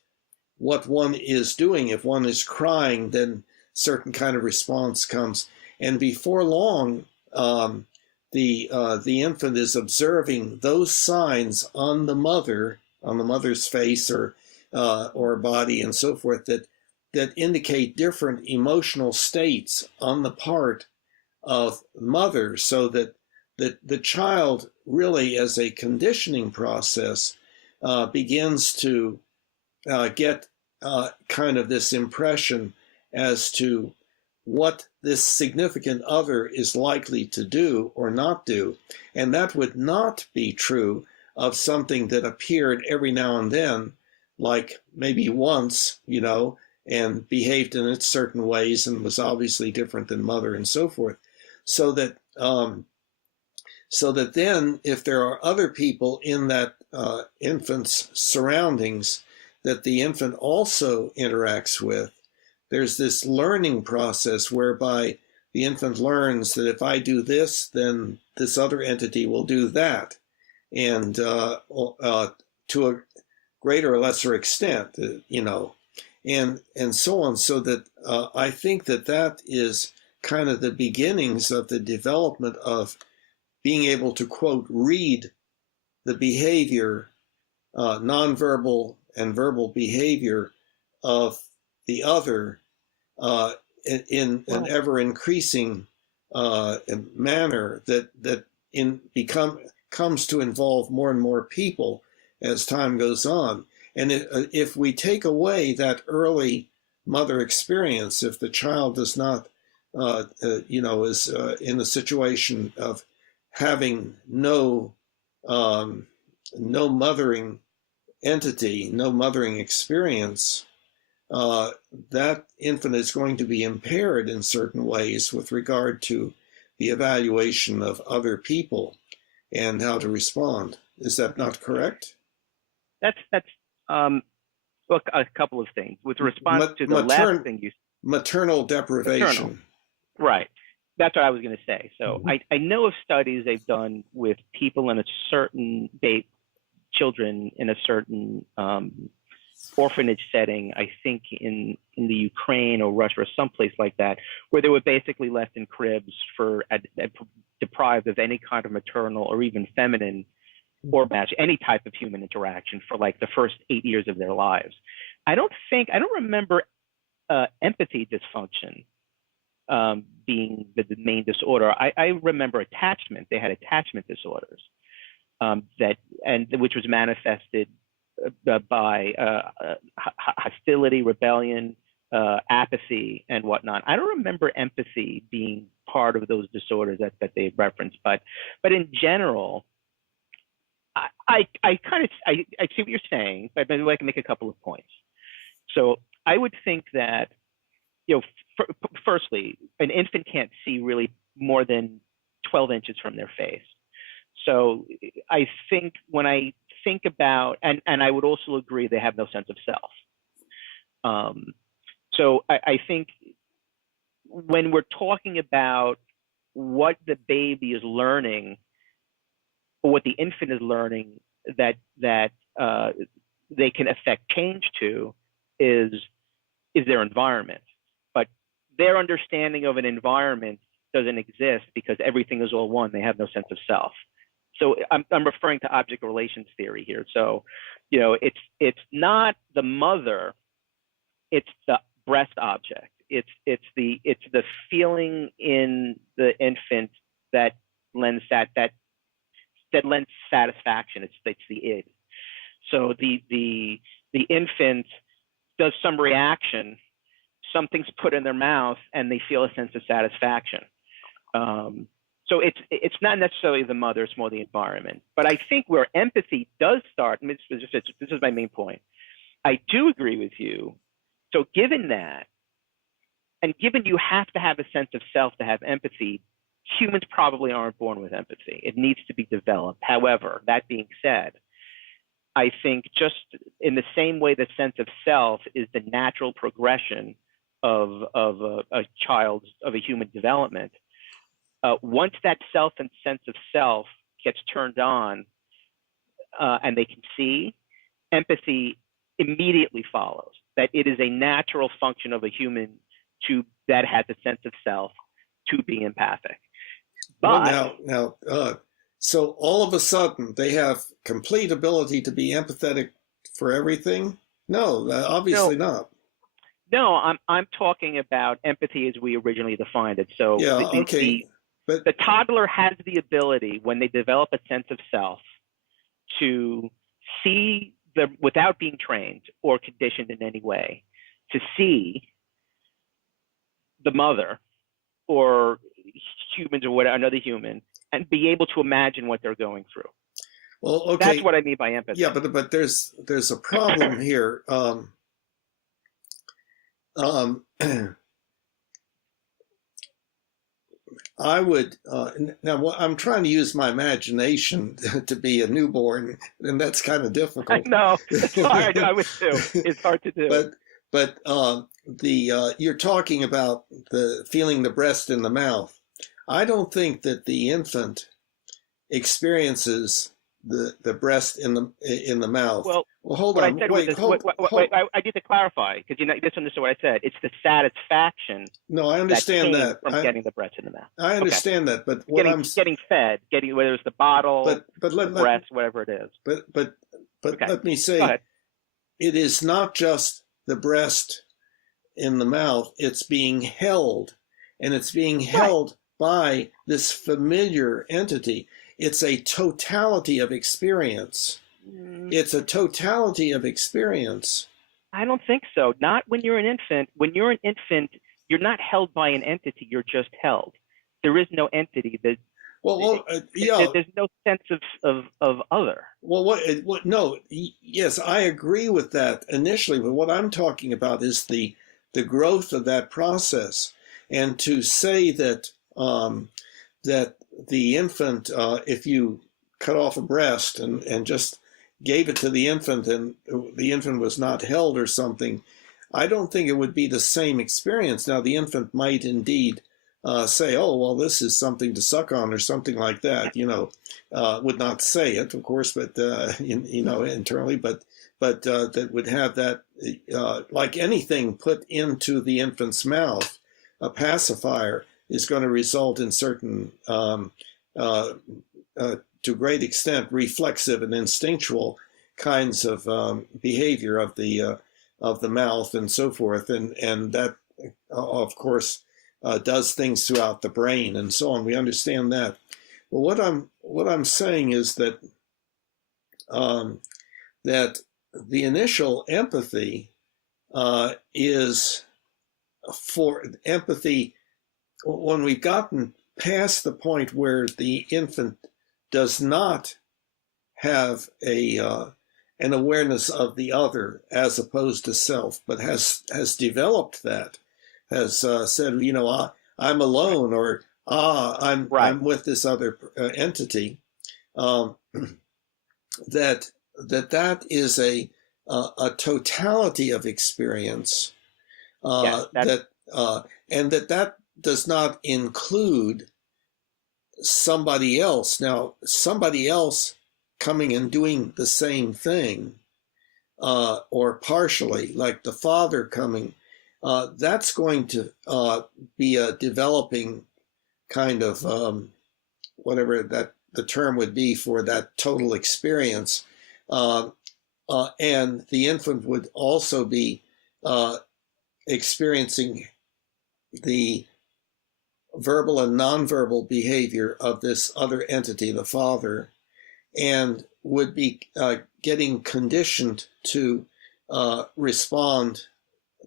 one is doing. If one is crying, then certain kind of response comes. And before long, the infant is observing those signs on the mother's face or body and so forth that indicate different emotional states on the part of mother, so that the child really, as a conditioning process, begins to get kind of this impression as to what this significant other is likely to do or not do. And that would not be true of something that appeared every now and then, like maybe once, and behaved in its certain ways and was obviously different than mother and so forth. So that then, if there are other people in that infant's surroundings that the infant also interacts with, there's this learning process whereby the infant learns that if I do this, then this other entity will do that. And to a greater or lesser extent, and so on. So that I think that is kind of the beginnings of the development of being able to, quote, read the behavior, nonverbal and verbal behavior of the other in an ever increasing manner that comes to involve more and more people as time goes on. And if we take away that early mother experience, if the child does not, is in a situation of having no mothering entity, no mothering experience, that infant is going to be impaired in certain ways with regard to the evaluation of other people and how to respond. Is that not correct? That's look, a couple of things with response to the last thing you said. Maternal deprivation. Maternal. Right. That's what I was going to say. So I know of studies they've done with people in a certain children in a certain orphanage setting, I think in the Ukraine or Russia or someplace like that, where they were basically left in cribs deprived of any kind of maternal or even feminine or any type of human interaction for like the first 8 years of their lives. I don't remember empathy dysfunction being the main disorder. I remember attachment. They had attachment disorders which was manifested by hostility, rebellion, apathy, and whatnot. I don't remember empathy being part of those disorders that they referenced, but in general, I see what you're saying, but maybe I can make a couple of points. So I would think that, firstly, an infant can't see really more than 12 inches from their face. So I think when I think about, and I would also agree, they have no sense of self. So I think when we're talking about what the baby is learning, or what the infant is learning, that they can affect change to is their environment. But their understanding of an environment doesn't exist because everything is all one. They have no sense of self. So I'm referring to object relations theory here. So, it's not the mother, it's the breast object. It's the feeling in the infant that lends lends satisfaction. It's the id. So the infant does some reaction, something's put in their mouth, and they feel a sense of satisfaction. So it's not necessarily the mother; it's more the environment. But I think where empathy does start, and this is my main point. I do agree with you. So given that, and given you have to have a sense of self to have empathy, humans probably aren't born with empathy. It needs to be developed. However, that being said, I think just in the same way the sense of self is the natural progression of a human development, once that self and sense of self gets turned on and they can see, empathy immediately follows. That it is a natural function of a human that has a sense of self to be empathic. But so all of a sudden they have complete ability to be empathetic for everything? No, obviously not. No, I'm talking about empathy as we originally defined it. So the toddler has the ability, when they develop a sense of self, to see without being trained or conditioned in any way, to see the mother or humans or whatever, another human, and be able to imagine what they're going through. Well, okay. That's what I mean by empathy. Yeah, but there's a problem here. I would now. I'm trying to use my imagination to be a newborn, and that's kind of difficult. No, it's hard. I would too. It's hard to do. But you're talking about the feeling the breast in the mouth. I don't think that the infant experiences the breast in the mouth. Well, hold on. Wait, I need to clarify because you misunderstood what I said. It's the satisfaction. No, I understand that from getting the breast in the mouth. I understand that, but getting fed, whether it's the bottle, the breast, whatever it is. But let me say, it is not just the breast in the mouth. It's being held, and it's being held by this familiar entity. It's a totality of experience. It's a totality of experience. I don't think so. Not when you're an infant. When you're an infant, you're not held by an entity. You're just held. There is no entity. There's no sense of other. Well, no. Yes, I agree with that initially, but what I'm talking about is the growth of that process, and to say that that the infant, if you cut off a breast and just gave it to the infant and the infant was not held or something, I don't think it would be the same experience. Now, the infant might indeed say, oh, well, this is something to suck on or something like that, would not say it, of course, but, internally, but that would have that, like anything put into the infant's mouth, a pacifier is going to result in certain, to a great extent, reflexive and instinctual kinds of behavior of the mouth and so forth, and that, of course, does things throughout the brain and so on. We understand that. Well, what I'm saying is that that the initial empathy is for empathy when we've gotten past the point where the infant does not have an awareness of the other as opposed to self, but has developed that, has said, I'm alone, or I'm with this other entity. That is a totality of experience. And that does not include somebody else. Now, somebody else coming and doing the same thing, or partially, like the father coming, that's going to be a developing kind of whatever that the term would be for that total experience. And the infant would also be experiencing the verbal and nonverbal behavior of this other entity, the father, and would be getting conditioned to respond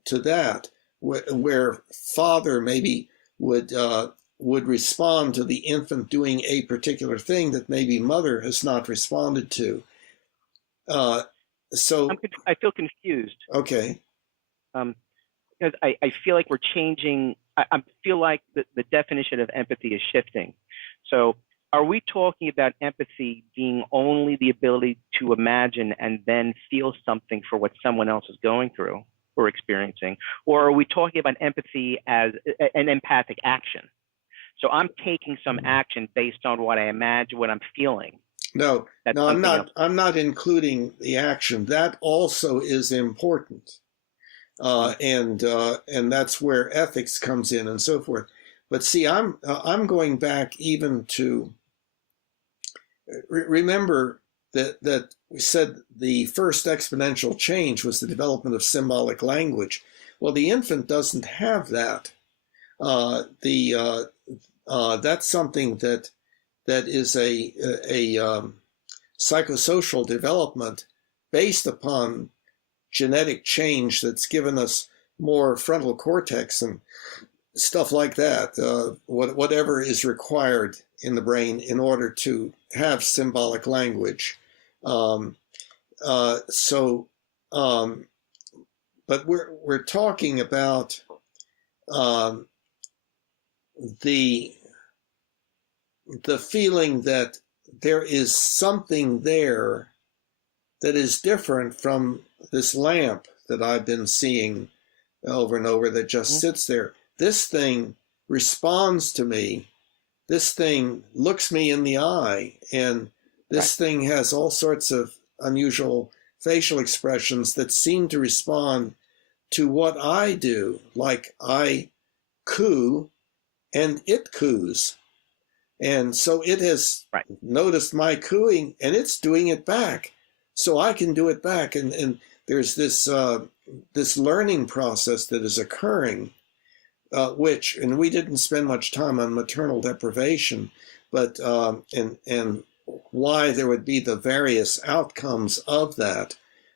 to that, where father maybe would respond to the infant doing a particular thing that maybe mother has not responded to. So I feel confused. Okay. Because I feel like we're changing. I feel like the definition of empathy is shifting. So are we talking about empathy being only the ability to imagine and then feel something for what someone else is going through or experiencing? Or are we talking about empathy as an empathic action? So I'm taking some action based on what I imagine, what I'm feeling. No, I'm not. I'm not including the action. That also is important, and that's where ethics comes in and so forth. But see, I'm going back even to remember that we said the first exponential change was the development of symbolic language. Well, the infant doesn't have that. That's something that is a psychosocial development based upon genetic change that's given us more frontal cortex and stuff like that, whatever is required in the brain in order to have symbolic language. But we're talking about the feeling that there is something there that is different from this lamp that I've been seeing over and over that just sits there. This thing responds to me. This thing looks me in the eye, and this thing has all sorts of unusual facial expressions that seem to respond to what I do, like I coo and it coos. And so it has noticed my cooing and it's doing it back. So I can do it back. And there's this this learning process that is occurring, and we didn't spend much time on maternal deprivation, but and why there would be the various outcomes of that.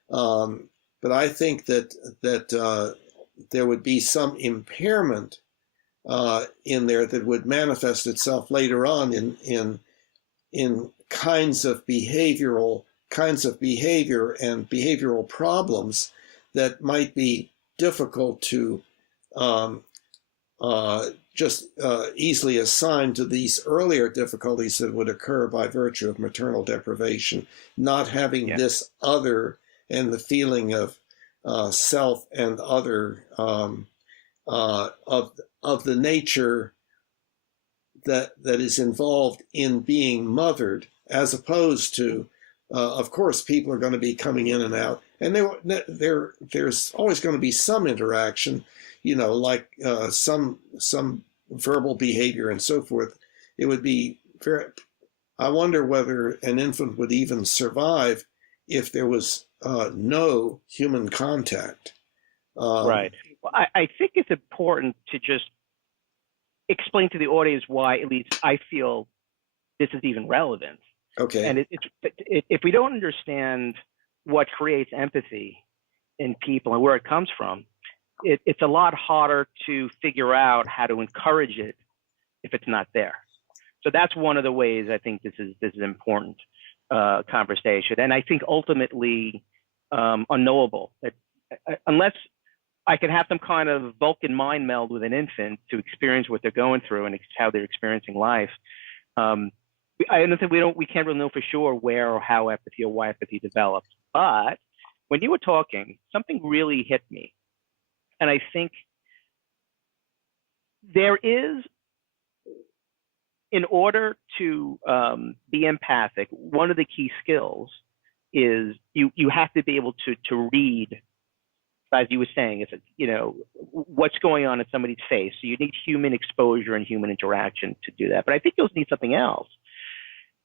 But I think that there would be some impairment in there that would manifest itself later on in kinds of behavior and behavioral problems that might be difficult to just easily assign to these earlier difficulties that would occur by virtue of maternal deprivation, not having this other and the feeling of self and other of the nature that is involved in being mothered, as opposed to, of course, people are going to be coming in and out, and there's always going to be some interaction, like some verbal behavior and so forth. It would be very. I wonder whether an infant would even survive if there was no human contact. Right. Well, I think it's important to just explain to the audience why, at least I feel, this is even relevant. Okay. And if we don't understand what creates empathy in people and where it comes from, it's a lot harder to figure out how to encourage it if it's not there. So that's one of the ways I think this is important conversation, and I think ultimately unknowable. Unless I can have some kind of Vulcan mind meld with an infant to experience what they're going through and how they're experiencing life. I don't think we can't really know for sure where or how empathy or why empathy develops. But when you were talking, something really hit me, and I think there is, in order to be empathic, one of the key skills is you have to be able to read, as you were saying, what's going on in somebody's face. So you need human exposure and human interaction to do that. But I think you also need something else.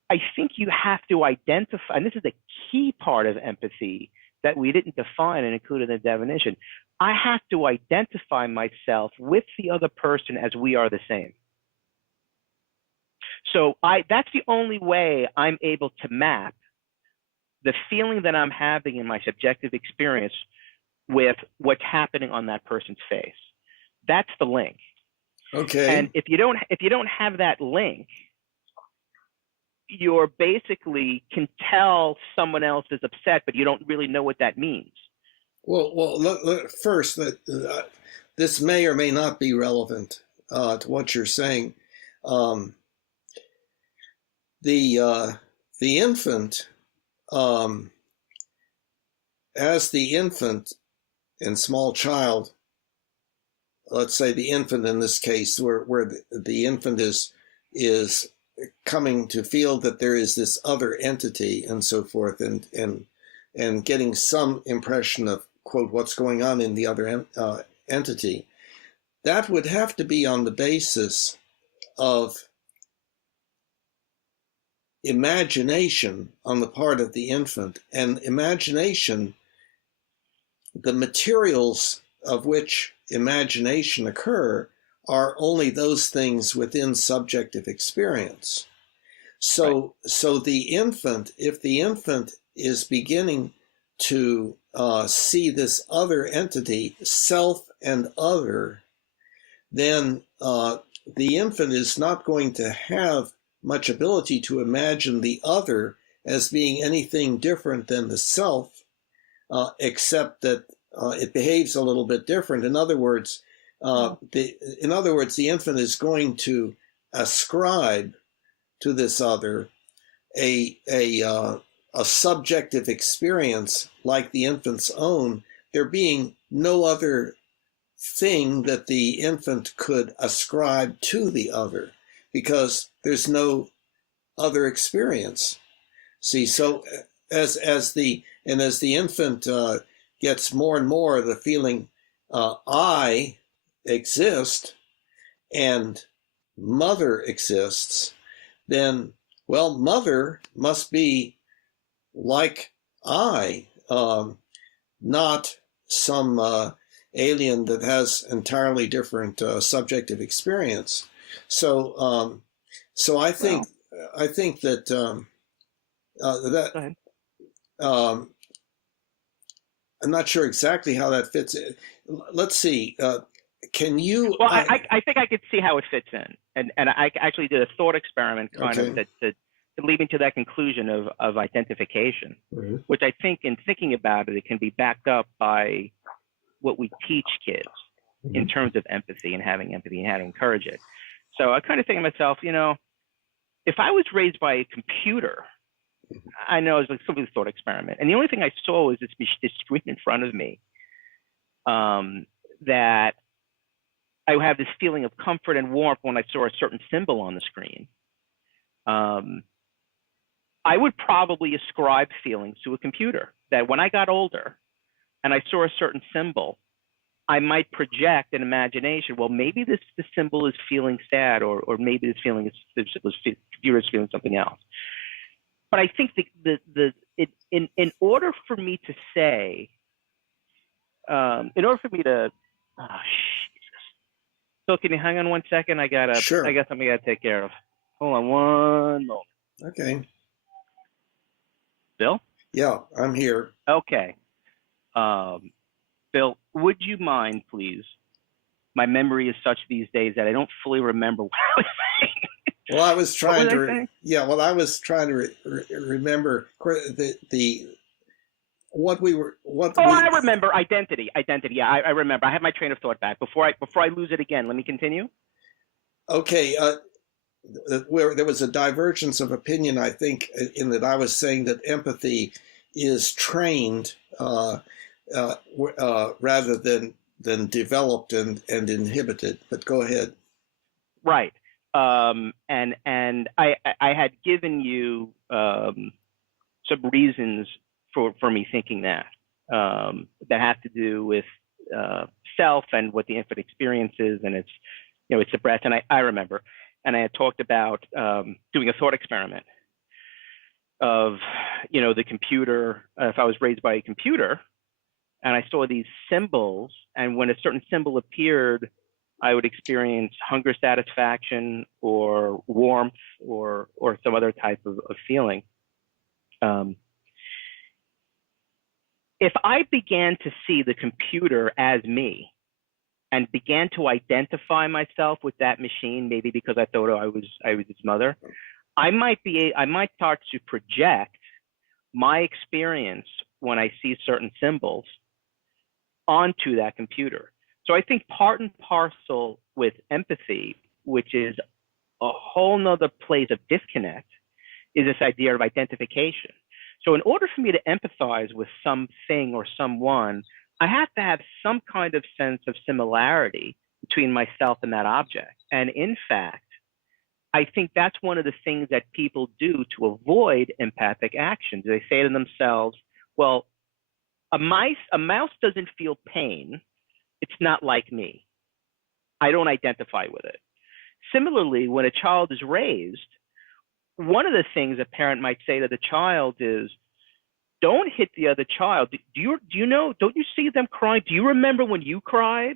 I think you have to identify, and this is a key part of empathy that we didn't define and include in the definition. I have to identify myself with the other person as we are the same. So that's the only way I'm able to map the feeling that I'm having in my subjective experience with what's happening on that person's face. That's the link. Okay. And if you don't have that link, you're basically can tell someone else is upset, but you don't really know what that means. Well, first, this may or may not be relevant to what you're saying. The infant, as the infant and small child, let's say the infant in this case, where the infant is coming to feel that there is this other entity and so forth, and getting some impression of, quote, what's going on in the other entity, that would have to be on the basis of imagination on the part of the infant. And imagination, the materials of which imagination occur are only those things within subjective experience. So the infant, if the infant is beginning to see this other entity, self and other, then the infant is not going to have much ability to imagine the other as being anything different than the self, except that it behaves a little bit different. In other words, the infant is going to ascribe to this other a subjective experience like the infant's own, there being no other thing that the infant could ascribe to the other, because there's no other experience. See, so as the infant gets more and more the feeling, I exist and mother exists, then, well, mother must be like I, not some alien that has entirely different subjective experience. So I think that I'm not sure exactly how that fits in. Let's see. Can you? Well, I think I could see how it fits in, and I actually did a thought experiment kind of that lead me to that conclusion of identification, Mm-hmm. which I think, in thinking about it, it can be backed up by what we teach kids mm-hmm. in terms of empathy and having empathy and how to encourage it. So I kind of think to myself, if I was raised by a computer, I know it was like somebody's thought experiment, and the only thing I saw was this screen in front of me, that I would have this feeling of comfort and warmth when I saw a certain symbol on the screen. I would probably ascribe feelings to a computer, that when I got older and I saw a certain symbol, I might project an imagination. Well, maybe the symbol is feeling sad, or maybe this feeling the computer is feeling something else. But I think in order for me to say, in order for me to, Phil, can you hang on 1 second? I got Sure. something I gotta take care of. Hold on 1 moment. Okay. Bill? Yeah, I'm here. Okay. Bill, would you mind, please? My memory is such these days that I don't fully remember what I was saying. Well, I was What trying was I to, saying? I was trying to remember the what we were, Oh, I remember. Identity. Yeah, I remember. I have my train of thought back. Before I lose it again, let me continue. Okay, where there was a divergence of opinion, I think, in that I was saying that empathy is trained rather than developed and inhibited. But go ahead. Right. And I had given you some reasons for me thinking that that have to do with self and what the infant experience is, and it's it's the breath. And I remember, and I had talked about doing a thought experiment of the computer. If I was raised by a computer, and I saw these symbols, and when a certain symbol appeared, I would experience hunger satisfaction or warmth or some other type of feeling. If I began to see the computer as me and began to identify myself with that machine, maybe because I thought I was its mother, I might start to project my experience when I see certain symbols onto that computer. So I think part and parcel with empathy, which is a whole nother place of disconnect, is this idea of identification. So in order for me to empathize with something or someone, I have to have some kind of sense of similarity between myself and that object. And in fact, I think that's one of the things that people do to avoid empathic actions. They say to themselves, well, a mouse doesn't feel pain. It's not like me. I don't identify with it. Similarly, when a child is raised, one of the things a parent might say to the child is, don't hit the other child. Do you know, don't you see them crying? Do you remember when you cried?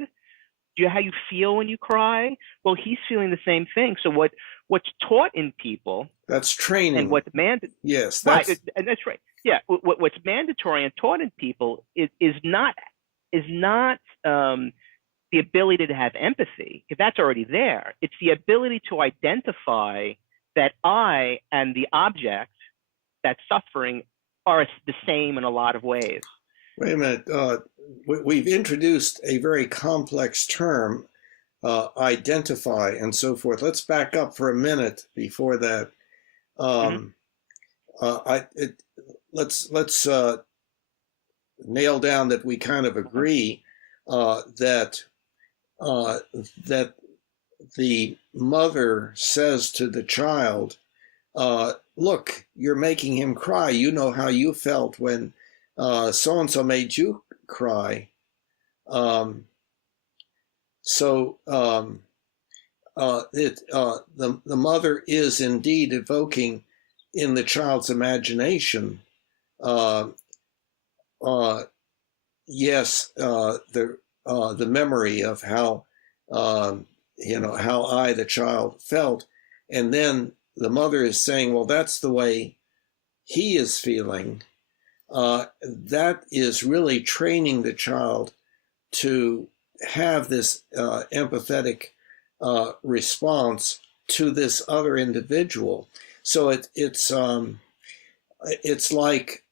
Do you how you feel when you cry? Well, he's feeling the same thing. So what's taught in people, That's training. And what's mandatory. Yes, that's right, and that's right. Yeah, what's mandatory and taught in people is not the ability to have empathy, because that's already there. It's the ability to identify that I and the object that's suffering are the same in a lot of ways. Wait a minute. We've introduced a very complex term, identify and so forth. Let's back up for a minute before that. Let's nail down that we kind of agree that the mother says to the child, look, you're making him cry. You know how you felt when so-and-so made you cry. The mother is indeed evoking in the child's imagination, yes, the memory of how how I, the child, felt, and then the mother is saying, well, that's the way he is feeling. That is really training the child to have this empathetic response to this other individual. So it's like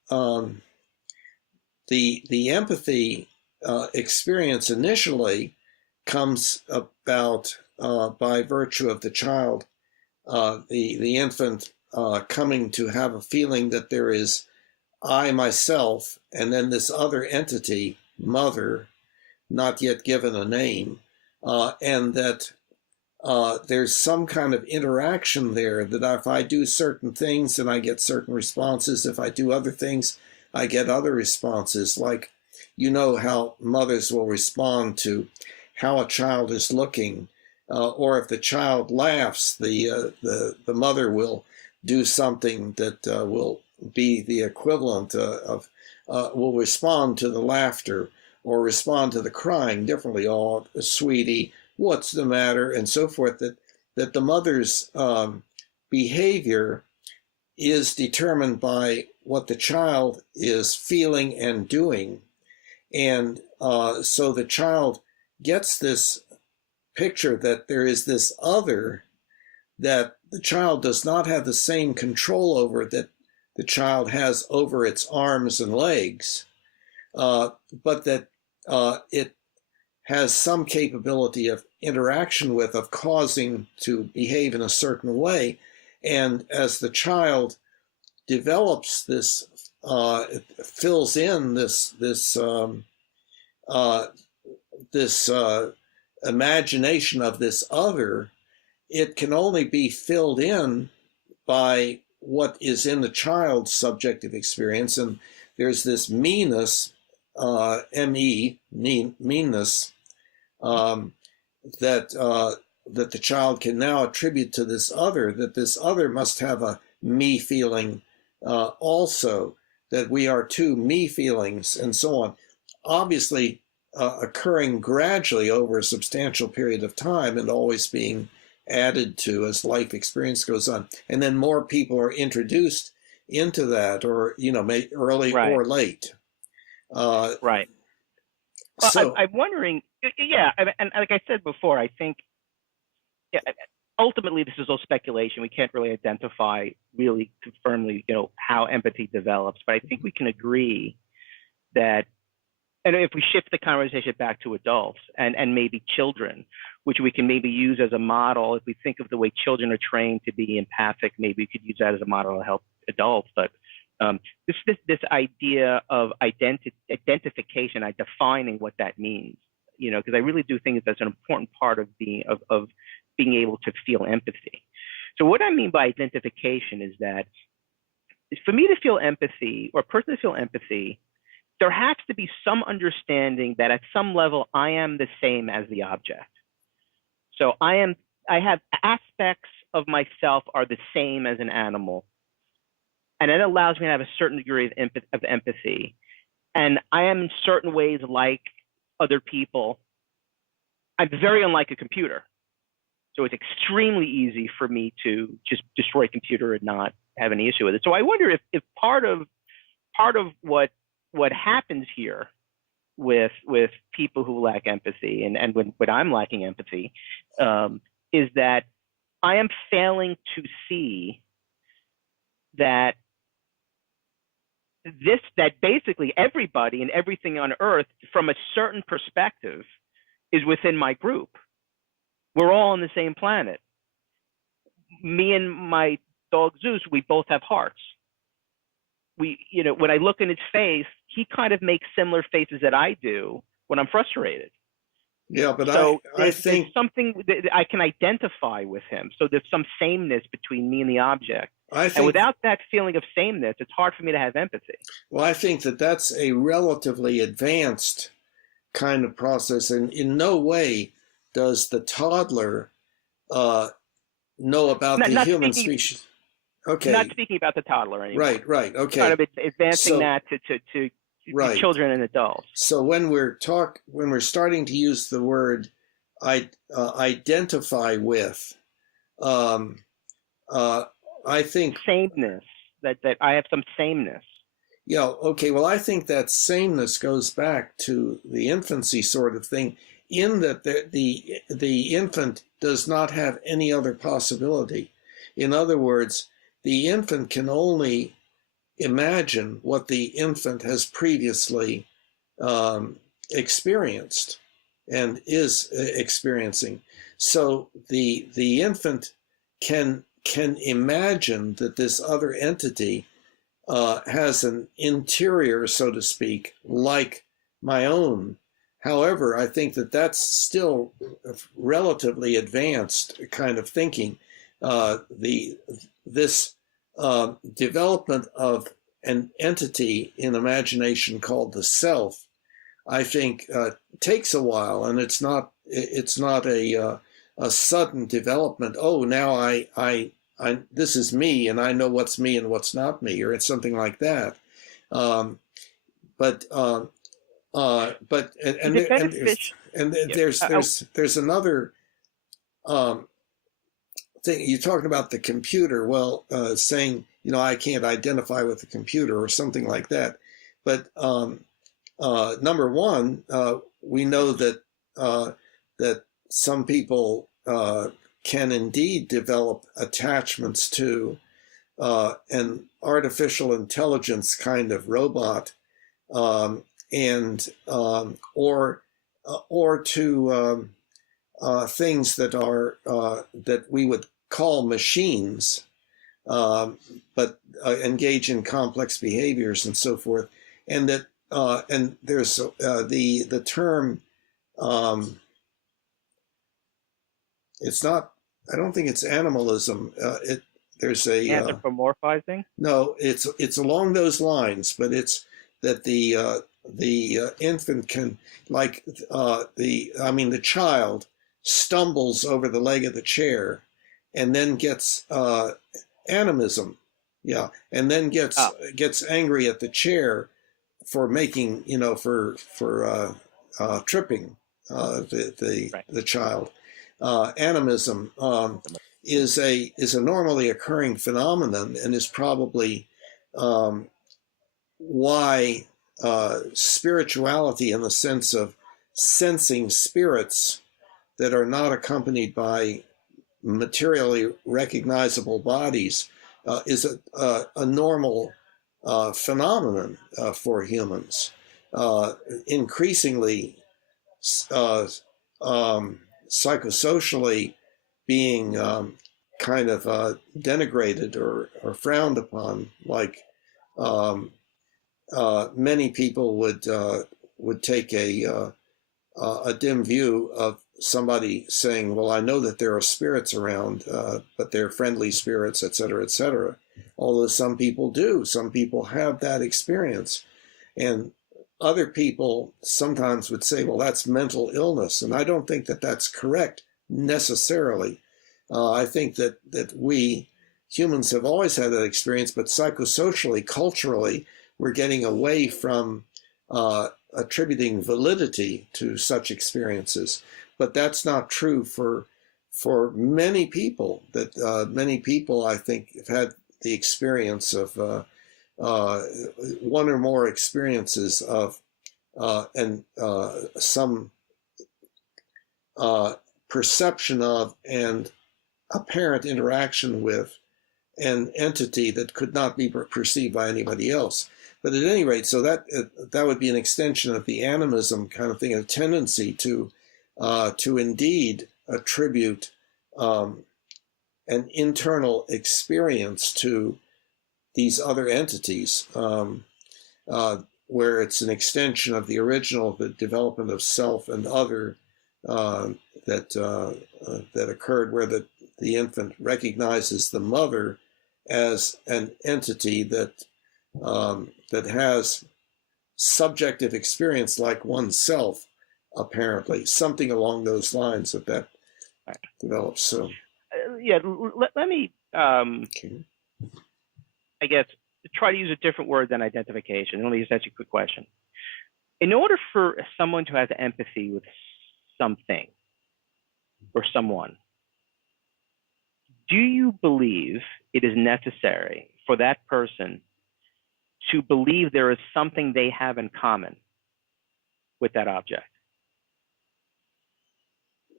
the empathy experience initially comes about by virtue of the child, the infant coming to have a feeling that there is I, myself, and then this other entity, mother, not yet given a name, and that there's some kind of interaction there, that if I do certain things, then I get certain responses. If I do other things, I get other responses. Like, how mothers will respond to how a child is looking, or if the child laughs, the mother will do something that will be the equivalent will respond to the laughter or respond to the crying differently. Oh, sweetie, what's the matter, and so forth, that the mother's behavior is determined by what the child is feeling and doing. And so the child gets this picture that there is this other that the child does not have the same control over that the child has over its arms and legs, but that it has some capability of interaction with, of causing to behave in a certain way. And as the child develops this, fills in this imagination of this other, it can only be filled in by what is in the child's subjective experience. And there's this meanness, meanness, that the child can now attribute to this other, that this other must have a me feeling also, that we are two me feelings, and so on. Obviously, occurring gradually over a substantial period of time and always being added to as life experience goes on. And then more people are introduced into that, or, early Right. or late. Right. Well, So I'm wondering, yeah, and like I said before, I think ultimately this is all speculation. We can't really identify really firmly, how empathy develops. But I think we can agree that, and if we shift the conversation back to adults and maybe children, which we can maybe use as a model, if we think of the way children are trained to be empathic, maybe we could use that as a model to help adults. But this idea of identification, defining what that means, because I really do think that's an important part of being able to feel empathy. So what I mean by identification is that for me to feel empathy, or a person to feel empathy, there has to be some understanding that at some level I am the same as the object. So I have aspects of myself are the same as an animal. And it allows me to have a certain degree of empathy. And I am in certain ways like other people. I'm very unlike a computer. So it's extremely easy for me to just destroy a computer and not have any issue with it. So I wonder if part of what happens here with people who lack empathy, and when I'm lacking empathy, is that I am failing to see that basically everybody and everything on Earth, from a certain perspective, is within my group. We're all on the same planet. Me and my dog Zeus, we both have hearts. When I look in his face, he kind of makes similar faces that I do when I'm frustrated. yeah, but So I think there's something that I can identify with him. So there's some sameness between me and the object. And without that feeling of sameness, it's hard for me to have empathy. Well, I think that that's a relatively advanced kind of process, and in no way does the toddler know about the human species. Okay. Not speaking about the toddler anymore. Right. Okay. Kind of advancing that to right. children and adults. So when we're starting to use the word identify with, I think sameness, that I have some sameness. Yeah, okay. Well, I think that sameness goes back to the infancy sort of thing, in that the infant does not have any other possibility. In other words, the infant can only imagine what the infant has previously experienced and is experiencing. So the infant can imagine that this other entity has an interior, so to speak, like my own. However, I think that that's still relatively advanced kind of thinking. This development of an entity in imagination called the self, I think, takes a while, and it's not a sudden development. Oh, now I this is me, and I know what's me and what's not me, or it's something like that. But And Yeah. there's another thing. You're talking about the computer. Well, saying, I can't identify with the computer or something like that. But number one, we know that that some people can indeed develop attachments to an artificial intelligence kind of robot, and or to things that are that we would call machines, but engage in complex behaviors and so forth, and that and there's the term. It's not. I don't think it's animalism. There's a Anthropomorphizing. no. It's along those lines, but it's that the infant can, like the child stumbles over the leg of the chair, and then gets animism, yeah, and then gets angry at the chair for making for tripping the child. Animism is a normally occurring phenomenon, and is probably why spirituality, in the sense of sensing spirits that are not accompanied by materially recognizable bodies, is a normal phenomenon for humans. Increasingly, psychosocially being kind of denigrated or frowned upon, like many people would take a dim view of somebody saying, well, I know that there are spirits around, but they're friendly spirits, et cetera, et cetera. Although some people do. Some people have that experience. And other people sometimes would say, well, that's mental illness. And I don't think that that's correct necessarily. I think that we humans have always had that experience, but psychosocially, culturally, we're getting away from attributing validity to such experiences. But that's not true for many people. That many people, I think, have had the experience of one or more experiences of and some perception of and apparent interaction with an entity that could not be perceived by anybody else. But at any rate, so that would be an extension of the animism kind of thing, a tendency to indeed attribute an internal experience to these other entities, where it's an extension of the original, the development of self and other that occurred, where the infant recognizes the mother as an entity that has subjective experience like oneself, apparently, something along those lines that develops. So, let me, okay. I guess, try to use a different word than identification. Let me just ask you a quick question. In order for someone to have empathy with something or someone, do you believe it is necessary for that person to believe there is something they have in common with that object?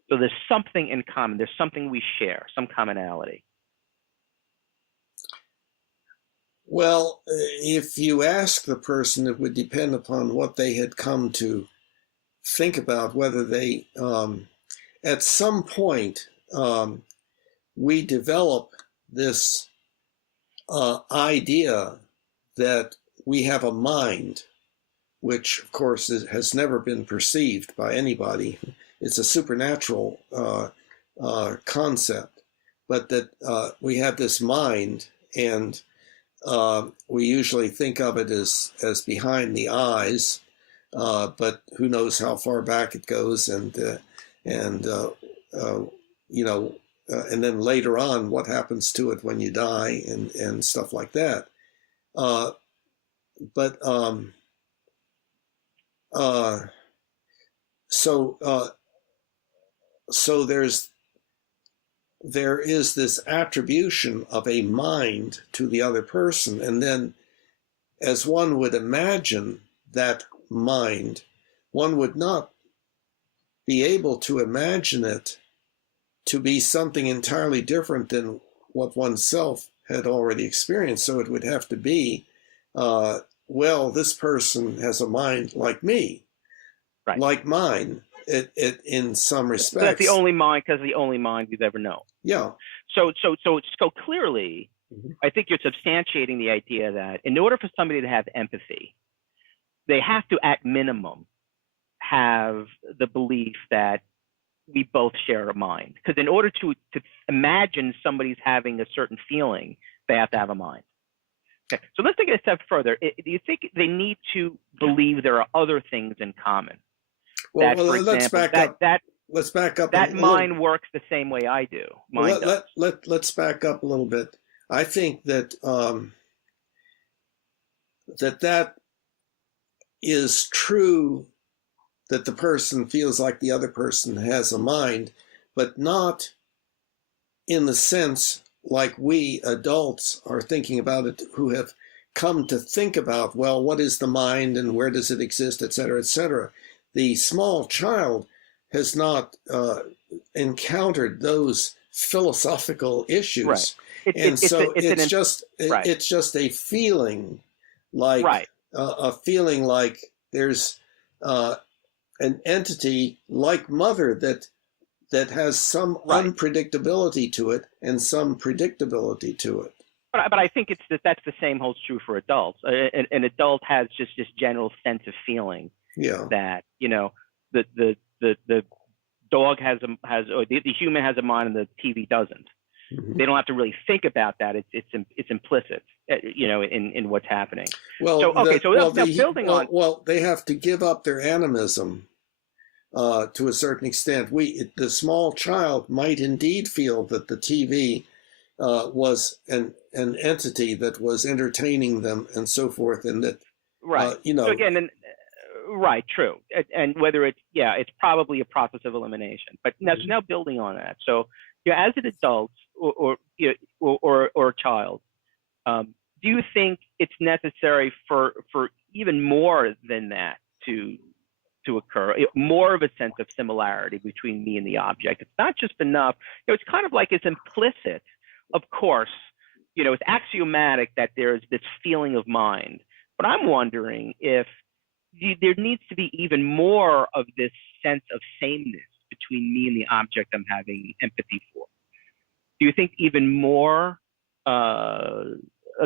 So there's something in common. There's something we share, some commonality. Well, if you ask the person, it would depend upon what they had come to think about, whether they, at some point, we develop this idea that we have a mind, which, of course, has never been perceived by anybody. It's a supernatural concept, but that we have this mind, and we usually think of it as behind the eyes, but who knows how far back it goes, and then later on, what happens to it when you die, and stuff like that. so so there is this attribution of a mind to the other person, and then as one would imagine that mind, one would not be able to imagine it to be something entirely different than what oneself had already experienced. So it would have to be, well, this person has a mind like me, Right. like mine, in some respects. So that's the only mind, because the only mind we've ever known. Yeah. So clearly, I think you're substantiating the idea that in order for somebody to have empathy, they have to, at minimum, have the belief that we both share a mind. Because in order to imagine somebody's having a certain feeling, they have to have a mind. Okay, so let's take it a step further. Do you think they need to believe there are other things in common? Well, that, for let's example, back up. Let's back up. That mind works the same way I do. Let's back up a little bit. I think that that is true, that the person feels like the other person has a mind, but not in the sense like we adults are thinking about it, who have come to think about, well, what is the mind and where does it exist, et cetera, et cetera. The small child has not encountered those philosophical issues. Right. It's just a feeling like, right. A feeling like there's an entity like mother that has some unpredictability to it and some predictability to it. But I think that's the same holds true for adults. An adult has just this general sense of feeling. Yeah. That, you know, the dog or the human has a mind and the TV doesn't. Mm-hmm. They don't have to really think about that. It's implicit, you know, in what's happening. Well, they have to give up their animism to a certain extent. The small child might indeed feel that the TV was an entity that was entertaining them and so forth, and that you know. So again, right, true, and whether it's probably a process of elimination. But now building on that, so as an adult or a child, do you think it's necessary for even more than that to occur, more of a sense of similarity between me and the object? It's not just enough. It's kind of like it's implicit. Of course, it's axiomatic that there's this feeling of mind. But I'm wondering if there needs to be even more of this sense of sameness between me and the object I'm having empathy for. Do you think even more of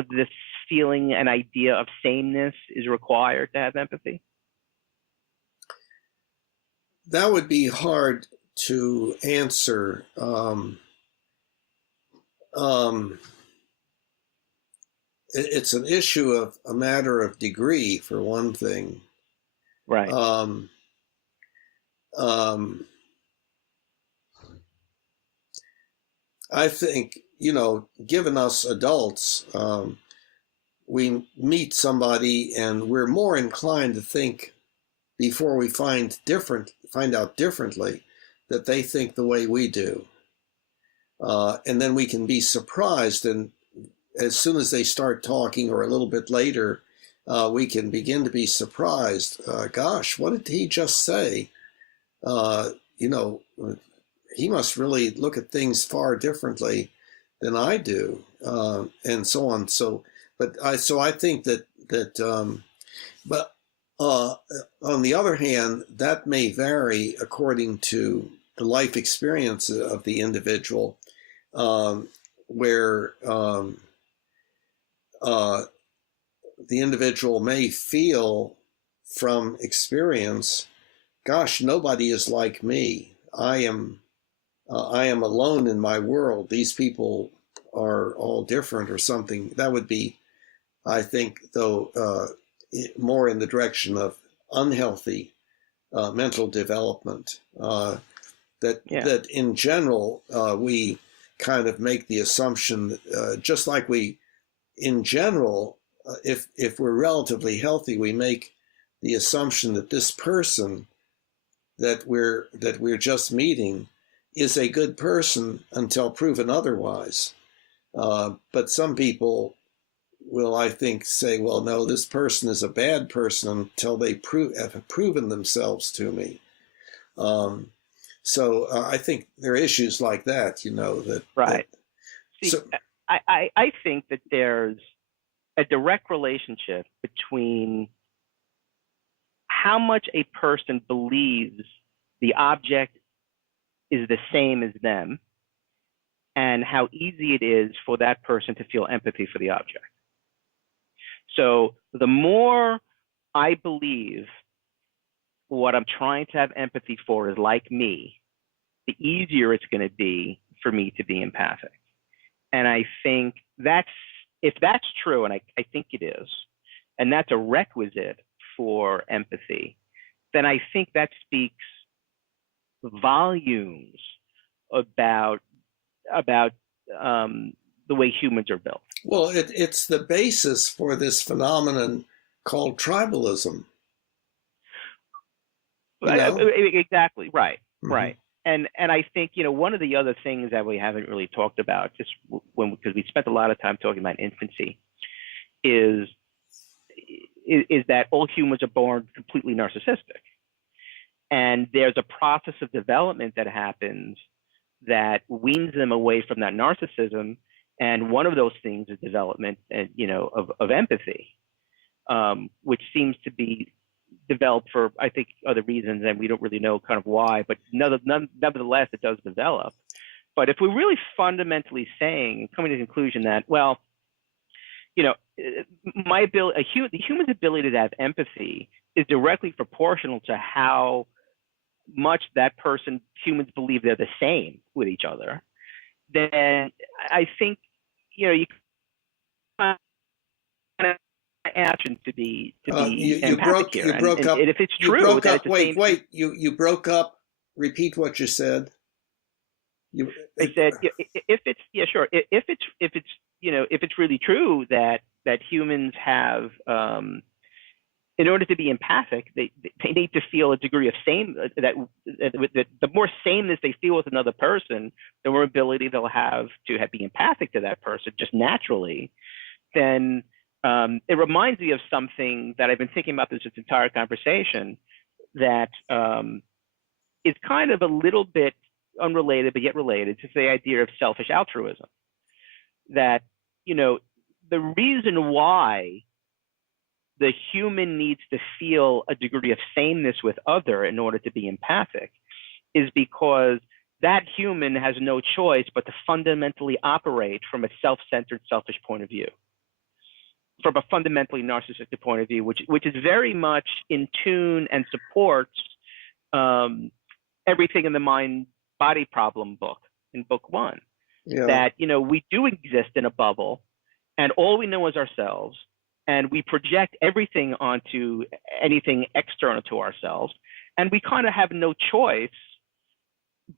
this feeling and idea of sameness is required to have empathy? That would be hard to answer. It's an issue of a matter of degree, for one thing. Right. I think, given us adults, we meet somebody and we're more inclined to think, before we find out differently, that they think the way we do. And then we can be surprised, and as soon as they start talking or a little bit later, we can begin to be surprised. Gosh, what did he just say? He must really look at things far differently than I do, and so on. I think that but on the other hand, that may vary according to the life experience of the individual, where the individual may feel from experience, gosh, nobody is like me. I am alone in my world. These people are all different, or something. That would be, I think, though, more in the direction of unhealthy mental development. That in general, we kind of make the assumption, just like we, in general, if we're relatively healthy, we make the assumption that this person that we're just meeting is a good person until proven otherwise. But some people will, I think, say, well, no, this person is a bad person until they have proven themselves to me. So I think there are issues like that, that. Right. See, So, I think that there's a direct relationship between how much a person believes the object is the same as them and how easy it is for that person to feel empathy for the object. So the more I believe what I'm trying to have empathy for is like me, the easier it's going to be for me to be empathic. And I think if that's true, and I think it is, and that's a requisite for empathy, then I think that speaks volumes about the way humans are built. Well, it's the basis for this phenomenon called tribalism. Exactly, right, Mm-hmm. right. And I think one of the other things that we haven't really talked about, just because we spent a lot of time talking about infancy, is that all humans are born completely narcissistic, and there's a process of development that happens that weans them away from that narcissism, and one of those things is development, of empathy, which seems to be developed for, I think, other reasons, and we don't really know kind of why, but nevertheless, it does develop. But if we're really fundamentally saying, coming to the conclusion that, well, the human's ability to have empathy is directly proportional to how much humans believe they're the same with each other, then I think, you kind of action to be empathic here. You broke up. And if it's true, you broke that up. it's the same. You broke up. Repeat what you said. I said, if it's really true that humans have, in order to be empathic, they need to feel a degree of that the more sameness they feel with another person, the more ability they'll have to be empathic to that person just naturally. Then it reminds me of something that I've been thinking about this entire conversation that is kind of a little bit unrelated, but yet related. It's the idea of selfish altruism. That, the reason why the human needs to feel a degree of sameness with other in order to be empathic is because that human has no choice but to fundamentally operate from a self-centered, selfish point of view, from a fundamentally narcissistic point of view, which is very much in tune and supports everything in the mind-body problem book, in book 1. Yeah. That, we do exist in a bubble, and all we know is ourselves, and we project everything onto anything external to ourselves, and we kind of have no choice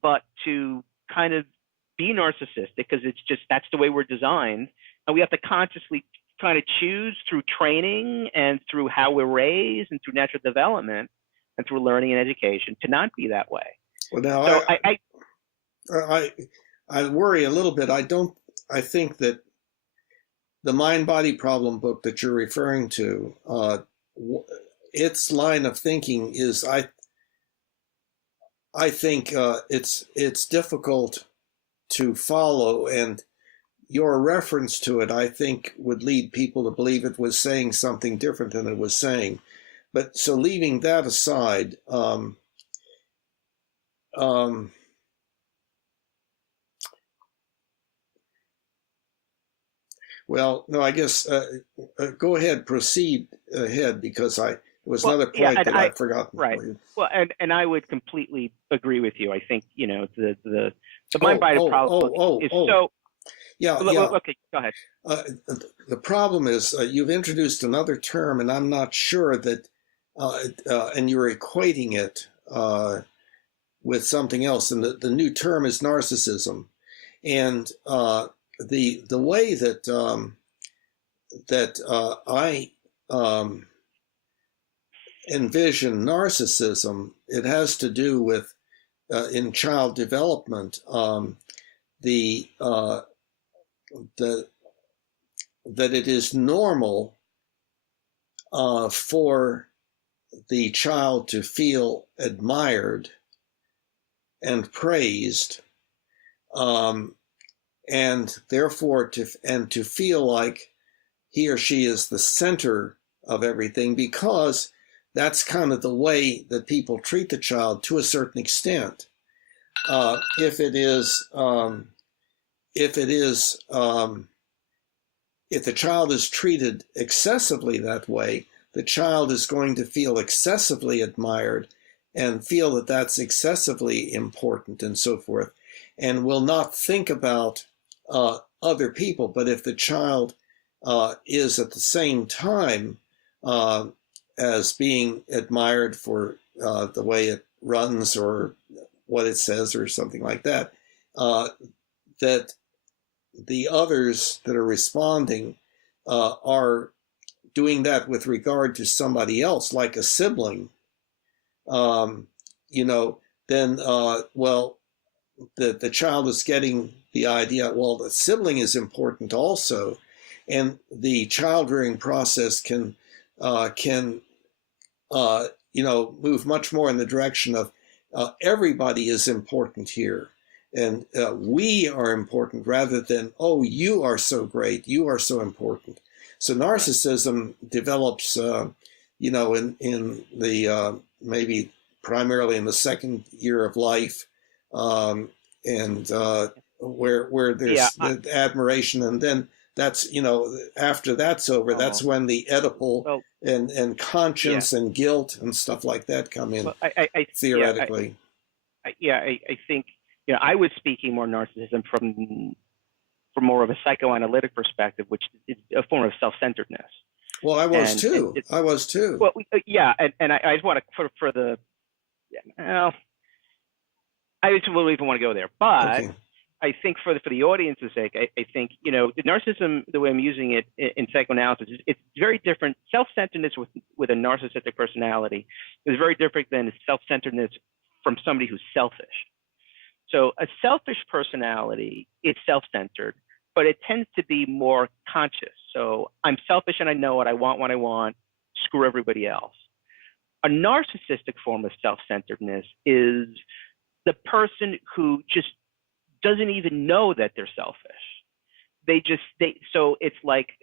but to kind of be narcissistic, because that's the way we're designed, and we have to consciously kind of choose through training and through how we're raised and through natural development and through learning and education to not be that way. Well, now so I worry a little bit. I think that the mind-body problem book that you're referring to, its line of thinking is, I think it's difficult to follow, and your reference to it, I think, would lead people to believe it was saying something different than it was saying. But so leaving that aside, well, no, I guess go ahead, proceed ahead, because it was another point that I've forgotten. Right. Well, and I would completely agree with you. I think the mind-body problem is so. Yeah. Okay, go ahead. The problem is you've introduced another term, and I'm not sure that, and you're equating it with something else, and the new term is narcissism, and the way that I envision narcissism, it has to do with in child development, the that it is normal for the child to feel admired and praised, and therefore to feel like he or she is the center of everything, because that's kind of the way that people treat the child to a certain extent. If the child is treated excessively that way, the child is going to feel excessively admired and feel that that's excessively important and so forth, and will not think about other people. But if the child is at the same time as being admired for the way it runs or what it says or something like that, that the others that are responding are doing that with regard to somebody else, like a sibling, then, well, the child is getting the idea, well, the sibling is important also. And the child rearing process can move much more in the direction of everybody is important here. And we are important rather than, oh, you are so great, you are so important. So narcissism develops, in the maybe primarily in the second year of life, and where there's the admiration, and then that's, after that's over, that's when the Oedipal and conscience and guilt and stuff like that come in, theoretically. I think, I was speaking more narcissism from more of a psychoanalytic perspective, which is a form of self-centeredness. Well, I was too. Well, yeah, and I just want to for the, well, I just wouldn't even want to go there, but okay. I think for the audience's sake, I think, narcissism, the way I'm using it in psychoanalysis, it's very different. Self-centeredness with a narcissistic personality is very different than self-centeredness from somebody who's selfish. So a selfish personality is self-centered, but it tends to be more conscious. So I'm selfish and I know what I want when I want, screw everybody else. A narcissistic form of self-centeredness is the person who just doesn't even know that they're selfish. So it's like,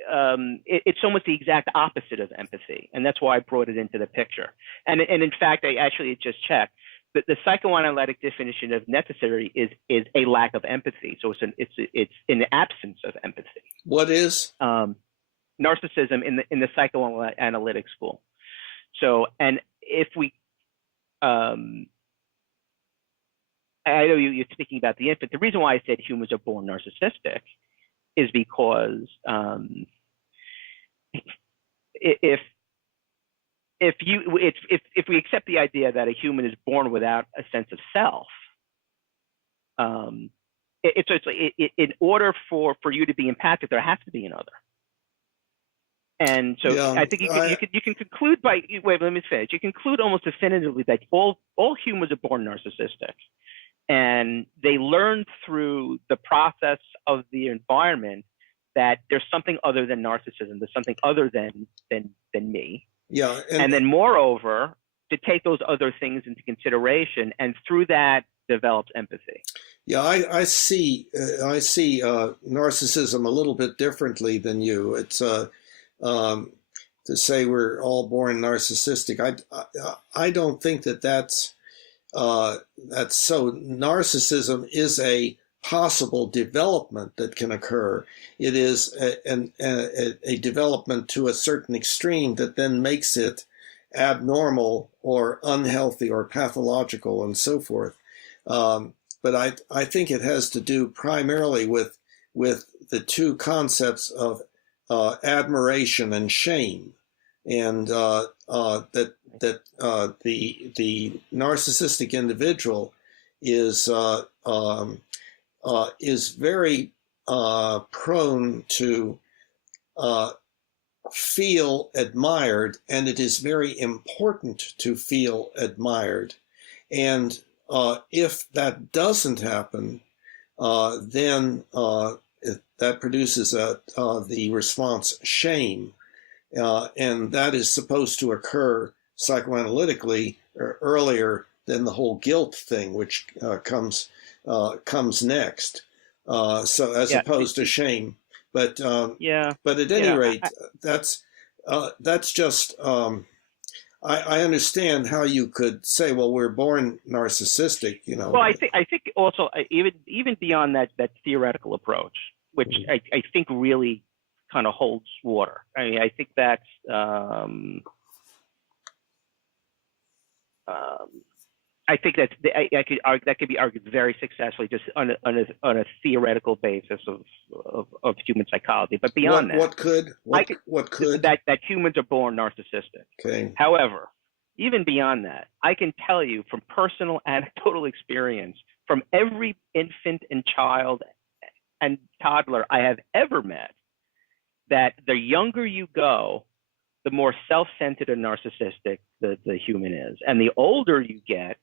it's almost the exact opposite of empathy. And that's why I brought it into the picture. And in fact, I actually just checked. The psychoanalytic definition of necessary is a lack of empathy. So it's an absence of empathy. What is narcissism in the psychoanalytic school? So, and if we, I know you're speaking about the infant. The reason why I said humans are born narcissistic is because if we accept the idea that a human is born without a sense of self, in order for you to be empathic, there has to be another. And so yeah, I think you can conclude by, wait, let me finish. You conclude almost definitively that all humans are born narcissistic, and they learn through the process of the environment that there's something other than narcissism. There's something other than me. Yeah, and then moreover, to take those other things into consideration, and through that develops empathy. Yeah, I see narcissism a little bit differently than you. It's to say we're all born narcissistic. I don't think that's so. Narcissism is a possible development that can occur. It is a development to a certain extreme that then makes it abnormal or unhealthy or pathological and so forth. But I think it has to do primarily with the two concepts of admiration and shame, and that the narcissistic individual is very prone to feel admired, and it is very important to feel admired. And if that doesn't happen, then that produces the response shame. And that is supposed to occur psychoanalytically earlier than the whole guilt thing, which comes next. So as opposed to shame, but at any rate, that's just. I understand how you could say, well, we're born narcissistic, you know. Well, I think also even beyond that theoretical approach, which I think really kind of holds water. I mean, I think that's I think that that could be argued very successfully just on a theoretical basis of human psychology. But beyond what could that humans are born narcissistic. Okay. However, even beyond that, I can tell you from personal anecdotal experience, from every infant and child and toddler I have ever met, that the younger you go, the more self-centered and narcissistic the human is. And the older you get,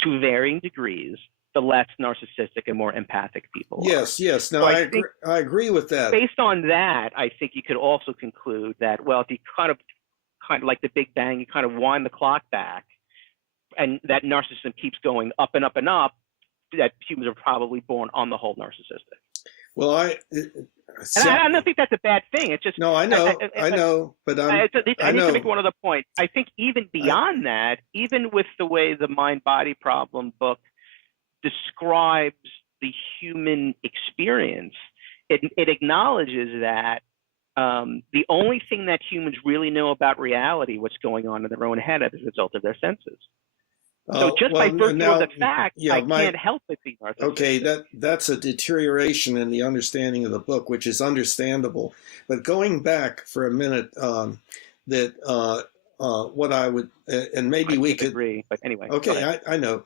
to varying degrees, the less narcissistic and more empathic people are. Yes. No, so I agree with that. Based on that, I think you could also conclude that, well, if you kind of like the Big Bang, you kind of wind the clock back, and that narcissism keeps going up and up and up, that humans are probably born on the whole narcissistic. Well, I don't think that's a bad thing. It's just no, I know, but I need to make one other point. I think even beyond that, even with the way the Mind-Body Problem book describes the human experience, it acknowledges that the only thing that humans really know about reality, what's going on in their own head, as a result of their senses. So just by virtue of the fact, I can't help but be narcissistic. Okay, that's a deterioration in the understanding of the book, which is understandable. But going back for a minute, what I would, and maybe we could agree, but anyway. Okay, I know.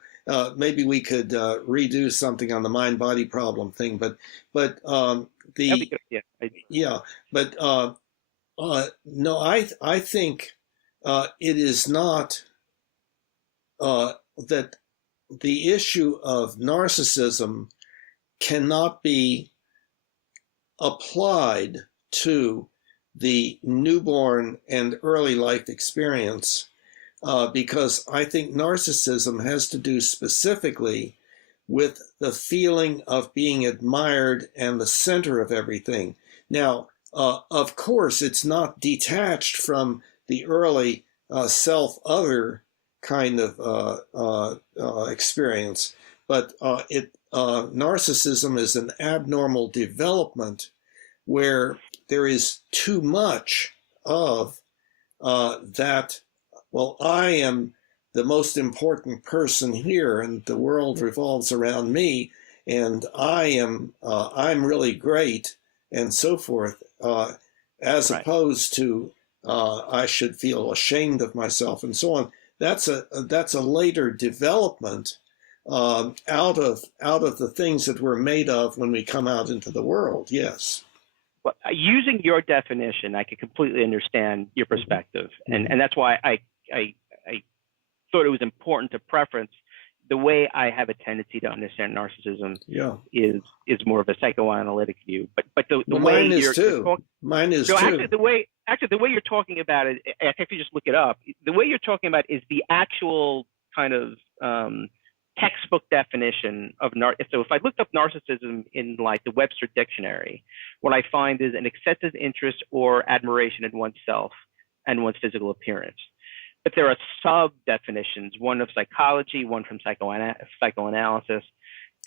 Maybe we could redo something on the mind-body problem thing, but That'd be good. No, I think it is not. That the issue of narcissism cannot be applied to the newborn and early life experience because I think narcissism has to do specifically with the feeling of being admired and the center of everything. Now, of course, it's not detached from the early self-other kind of experience, but narcissism is an abnormal development where there is too much of that. Well, I am the most important person here, and the world revolves around me, and I'm really great, and so forth. As opposed to I should feel ashamed of myself, and so on. That's a later development out of the things that we're made of when we come out into the world. Yes. Well, using your definition, I could completely understand your perspective, and that's why I thought it was important to preference the way I have a tendency to understand narcissism. Is more of a psychoanalytic view, but the way mine is too. Actually, the way you're talking about it, if you just look it up, the way you're talking about is the actual kind of textbook definition of So if I looked up narcissism in like the Webster Dictionary, what I find is an excessive interest or admiration in oneself and one's physical appearance. But there are sub-definitions, one of psychology, one from psychoanalysis,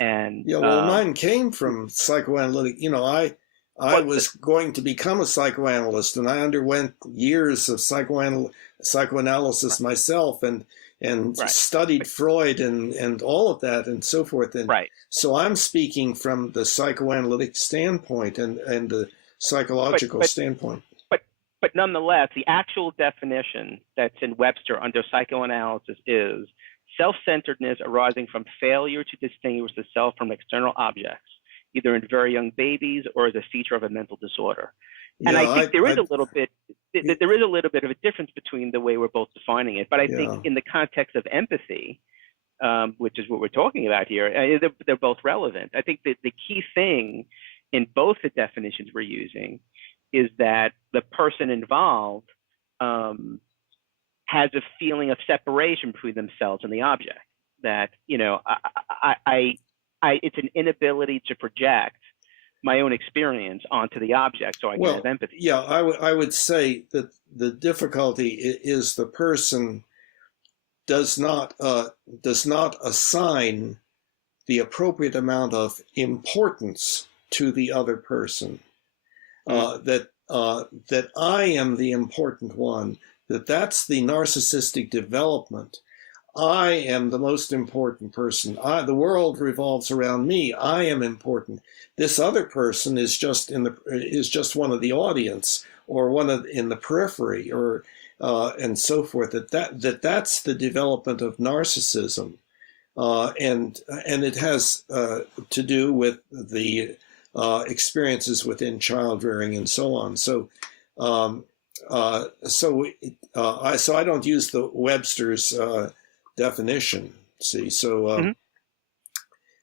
and mine came from psychoanalytic. You know, I was going to become a psychoanalyst, and I underwent years of psychoanalysis myself, and studied Freud and all of that and so forth. And so I'm speaking from the psychoanalytic standpoint and the psychological standpoint. But nonetheless, the actual definition that's in Webster under psychoanalysis is self-centeredness arising from failure to distinguish the self from external objects, either in very young babies or as a feature of a mental disorder. And Yeah, I think there is a little bit of a difference between the way we're both defining it. But I think in the context of empathy, which is what we're talking about here, they're both relevant. I think that the key thing in both the definitions we're using is that the person involved has a feeling of separation between themselves and the object. That, it's an inability to project my own experience onto the object, so I can have empathy. Yeah, I would say that the difficulty is the person does not assign the appropriate amount of importance to the other person. That I am the important one. That's the narcissistic development. I am the most important person. The world revolves around me. I am important. This other person is just one of the audience, or in the periphery, or and so forth. That's the development of narcissism, and it has to do with the experiences within child rearing and so on. So I don't use the Webster's definition. See, so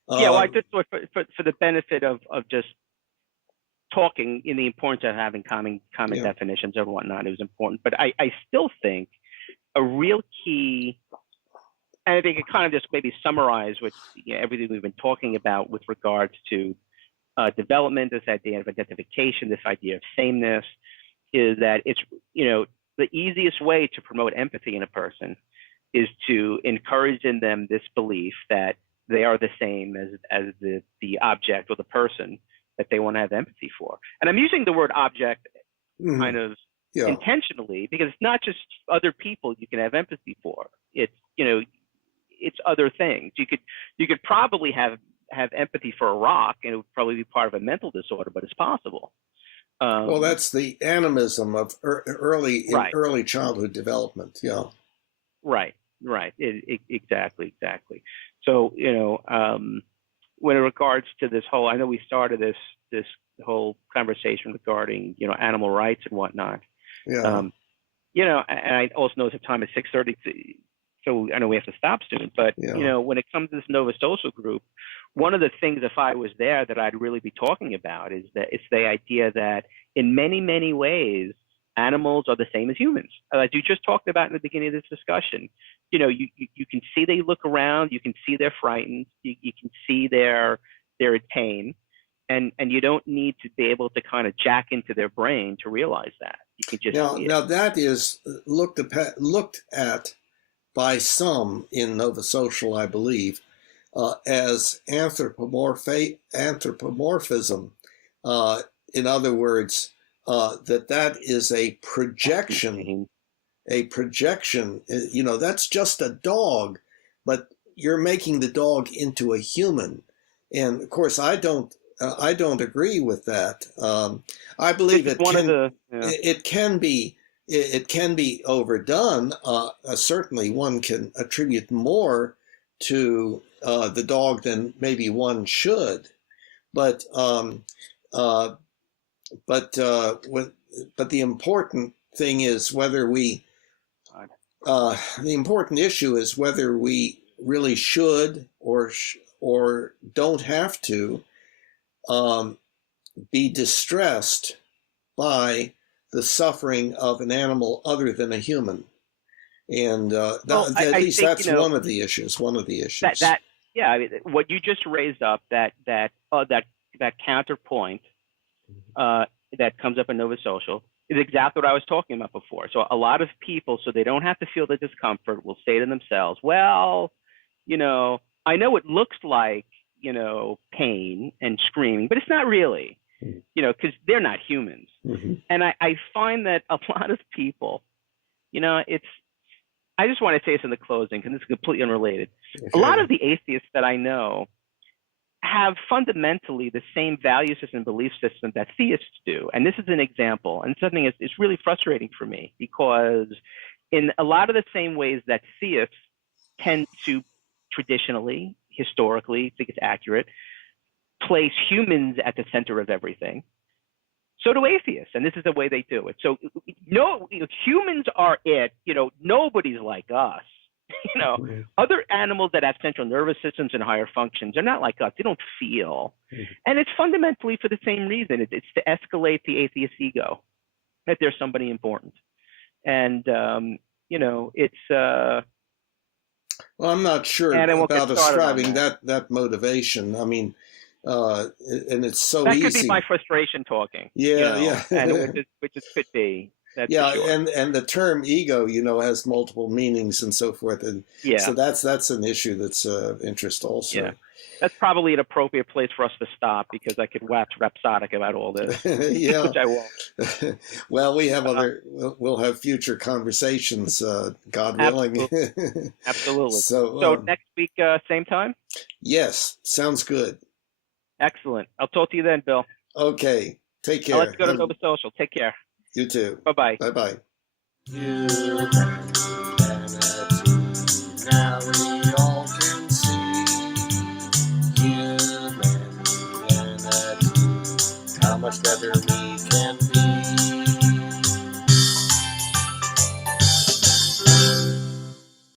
I just thought for the benefit of just talking in the importance of having common definitions and whatnot, it was important. But I still think a real key, and I think it kind of just maybe summarize what everything we've been talking about with regards to development, this idea of identification, this idea of sameness, is that it's the easiest way to promote empathy in a person is to encourage in them this belief that they are the same as the object or the person that they want to have empathy for. And I'm using the word object kind of intentionally, because it's not just other people you can have empathy for. It's it's other things. You could probably have empathy for a rock, and it would probably be part of a mental disorder, but it's possible. Well, that's the animism of early childhood development. Yeah. Right. Exactly. So, when it regards to this whole, I know we started this whole conversation regarding, animal rights and whatnot. Yeah. And I also know it's a time at 6:30, so I know we have to stop soon. But when it comes to this Nova Social group, one of the things, if I was there, that I'd really be talking about is that it's the idea that in many, many ways, animals are the same as humans. As you just talked about in the beginning of this discussion, you can see they look around, you can see they're frightened, you can see they're in pain, and you don't need to be able to kind of jack into their brain to realize that. You can just now that is looked at by some in Nova Social, I believe, as anthropomorphism. In other words, that is a projection. A projection. That's just a dog, but you're making the dog into a human. And of course, I don't agree with that. I believe it can be overdone. Certainly, one can attribute more to the dog than maybe one should, but the important thing is whether we. The important issue is whether we really should or don't have to be distressed by the suffering of an animal other than a human. And at least that's one of the issues. One of the issues. What you just raised up, that counterpoint that comes up in Nova Social, is exactly what I was talking about before. So a lot of people, so they don't have to feel the discomfort, will say to themselves, well, I know it looks like, pain and screaming, but it's not really, because they're not humans. Mm-hmm. And I find that a lot of people, I just want to say this in the closing, because it's completely unrelated. Okay. A lot of the atheists that I know have fundamentally the same value system and belief system that theists do. And this is an example, and something it's really frustrating for me, because in a lot of the same ways that theists tend to traditionally, historically, I think it's accurate, place humans at the center of everything, so do atheists, and this is the way they do it. So no, humans are it. Nobody's like us. Other animals that have central nervous systems and higher functions are not like us. They don't feel, and it's fundamentally for the same reason. It's to escalate the atheist ego, that there's somebody important, and it's. Well, I'm not sure about ascribing that motivation. I mean, and it's so that easy. That could be my frustration talking. Yeah. And which it could be. That's sure. and the term ego, has multiple meanings and so forth, and so that's an issue that's of interest also. Yeah, that's probably an appropriate place for us to stop, because I could wax rhapsodic about all this, which I won't. Well, we have we'll have future conversations, God willing. Absolutely. So next week, same time? Yes, sounds good. Excellent. I'll talk to you then, Bill. Okay, take care. Let's go to Nova Social. Take care. You too. Bye-bye. Bye-bye.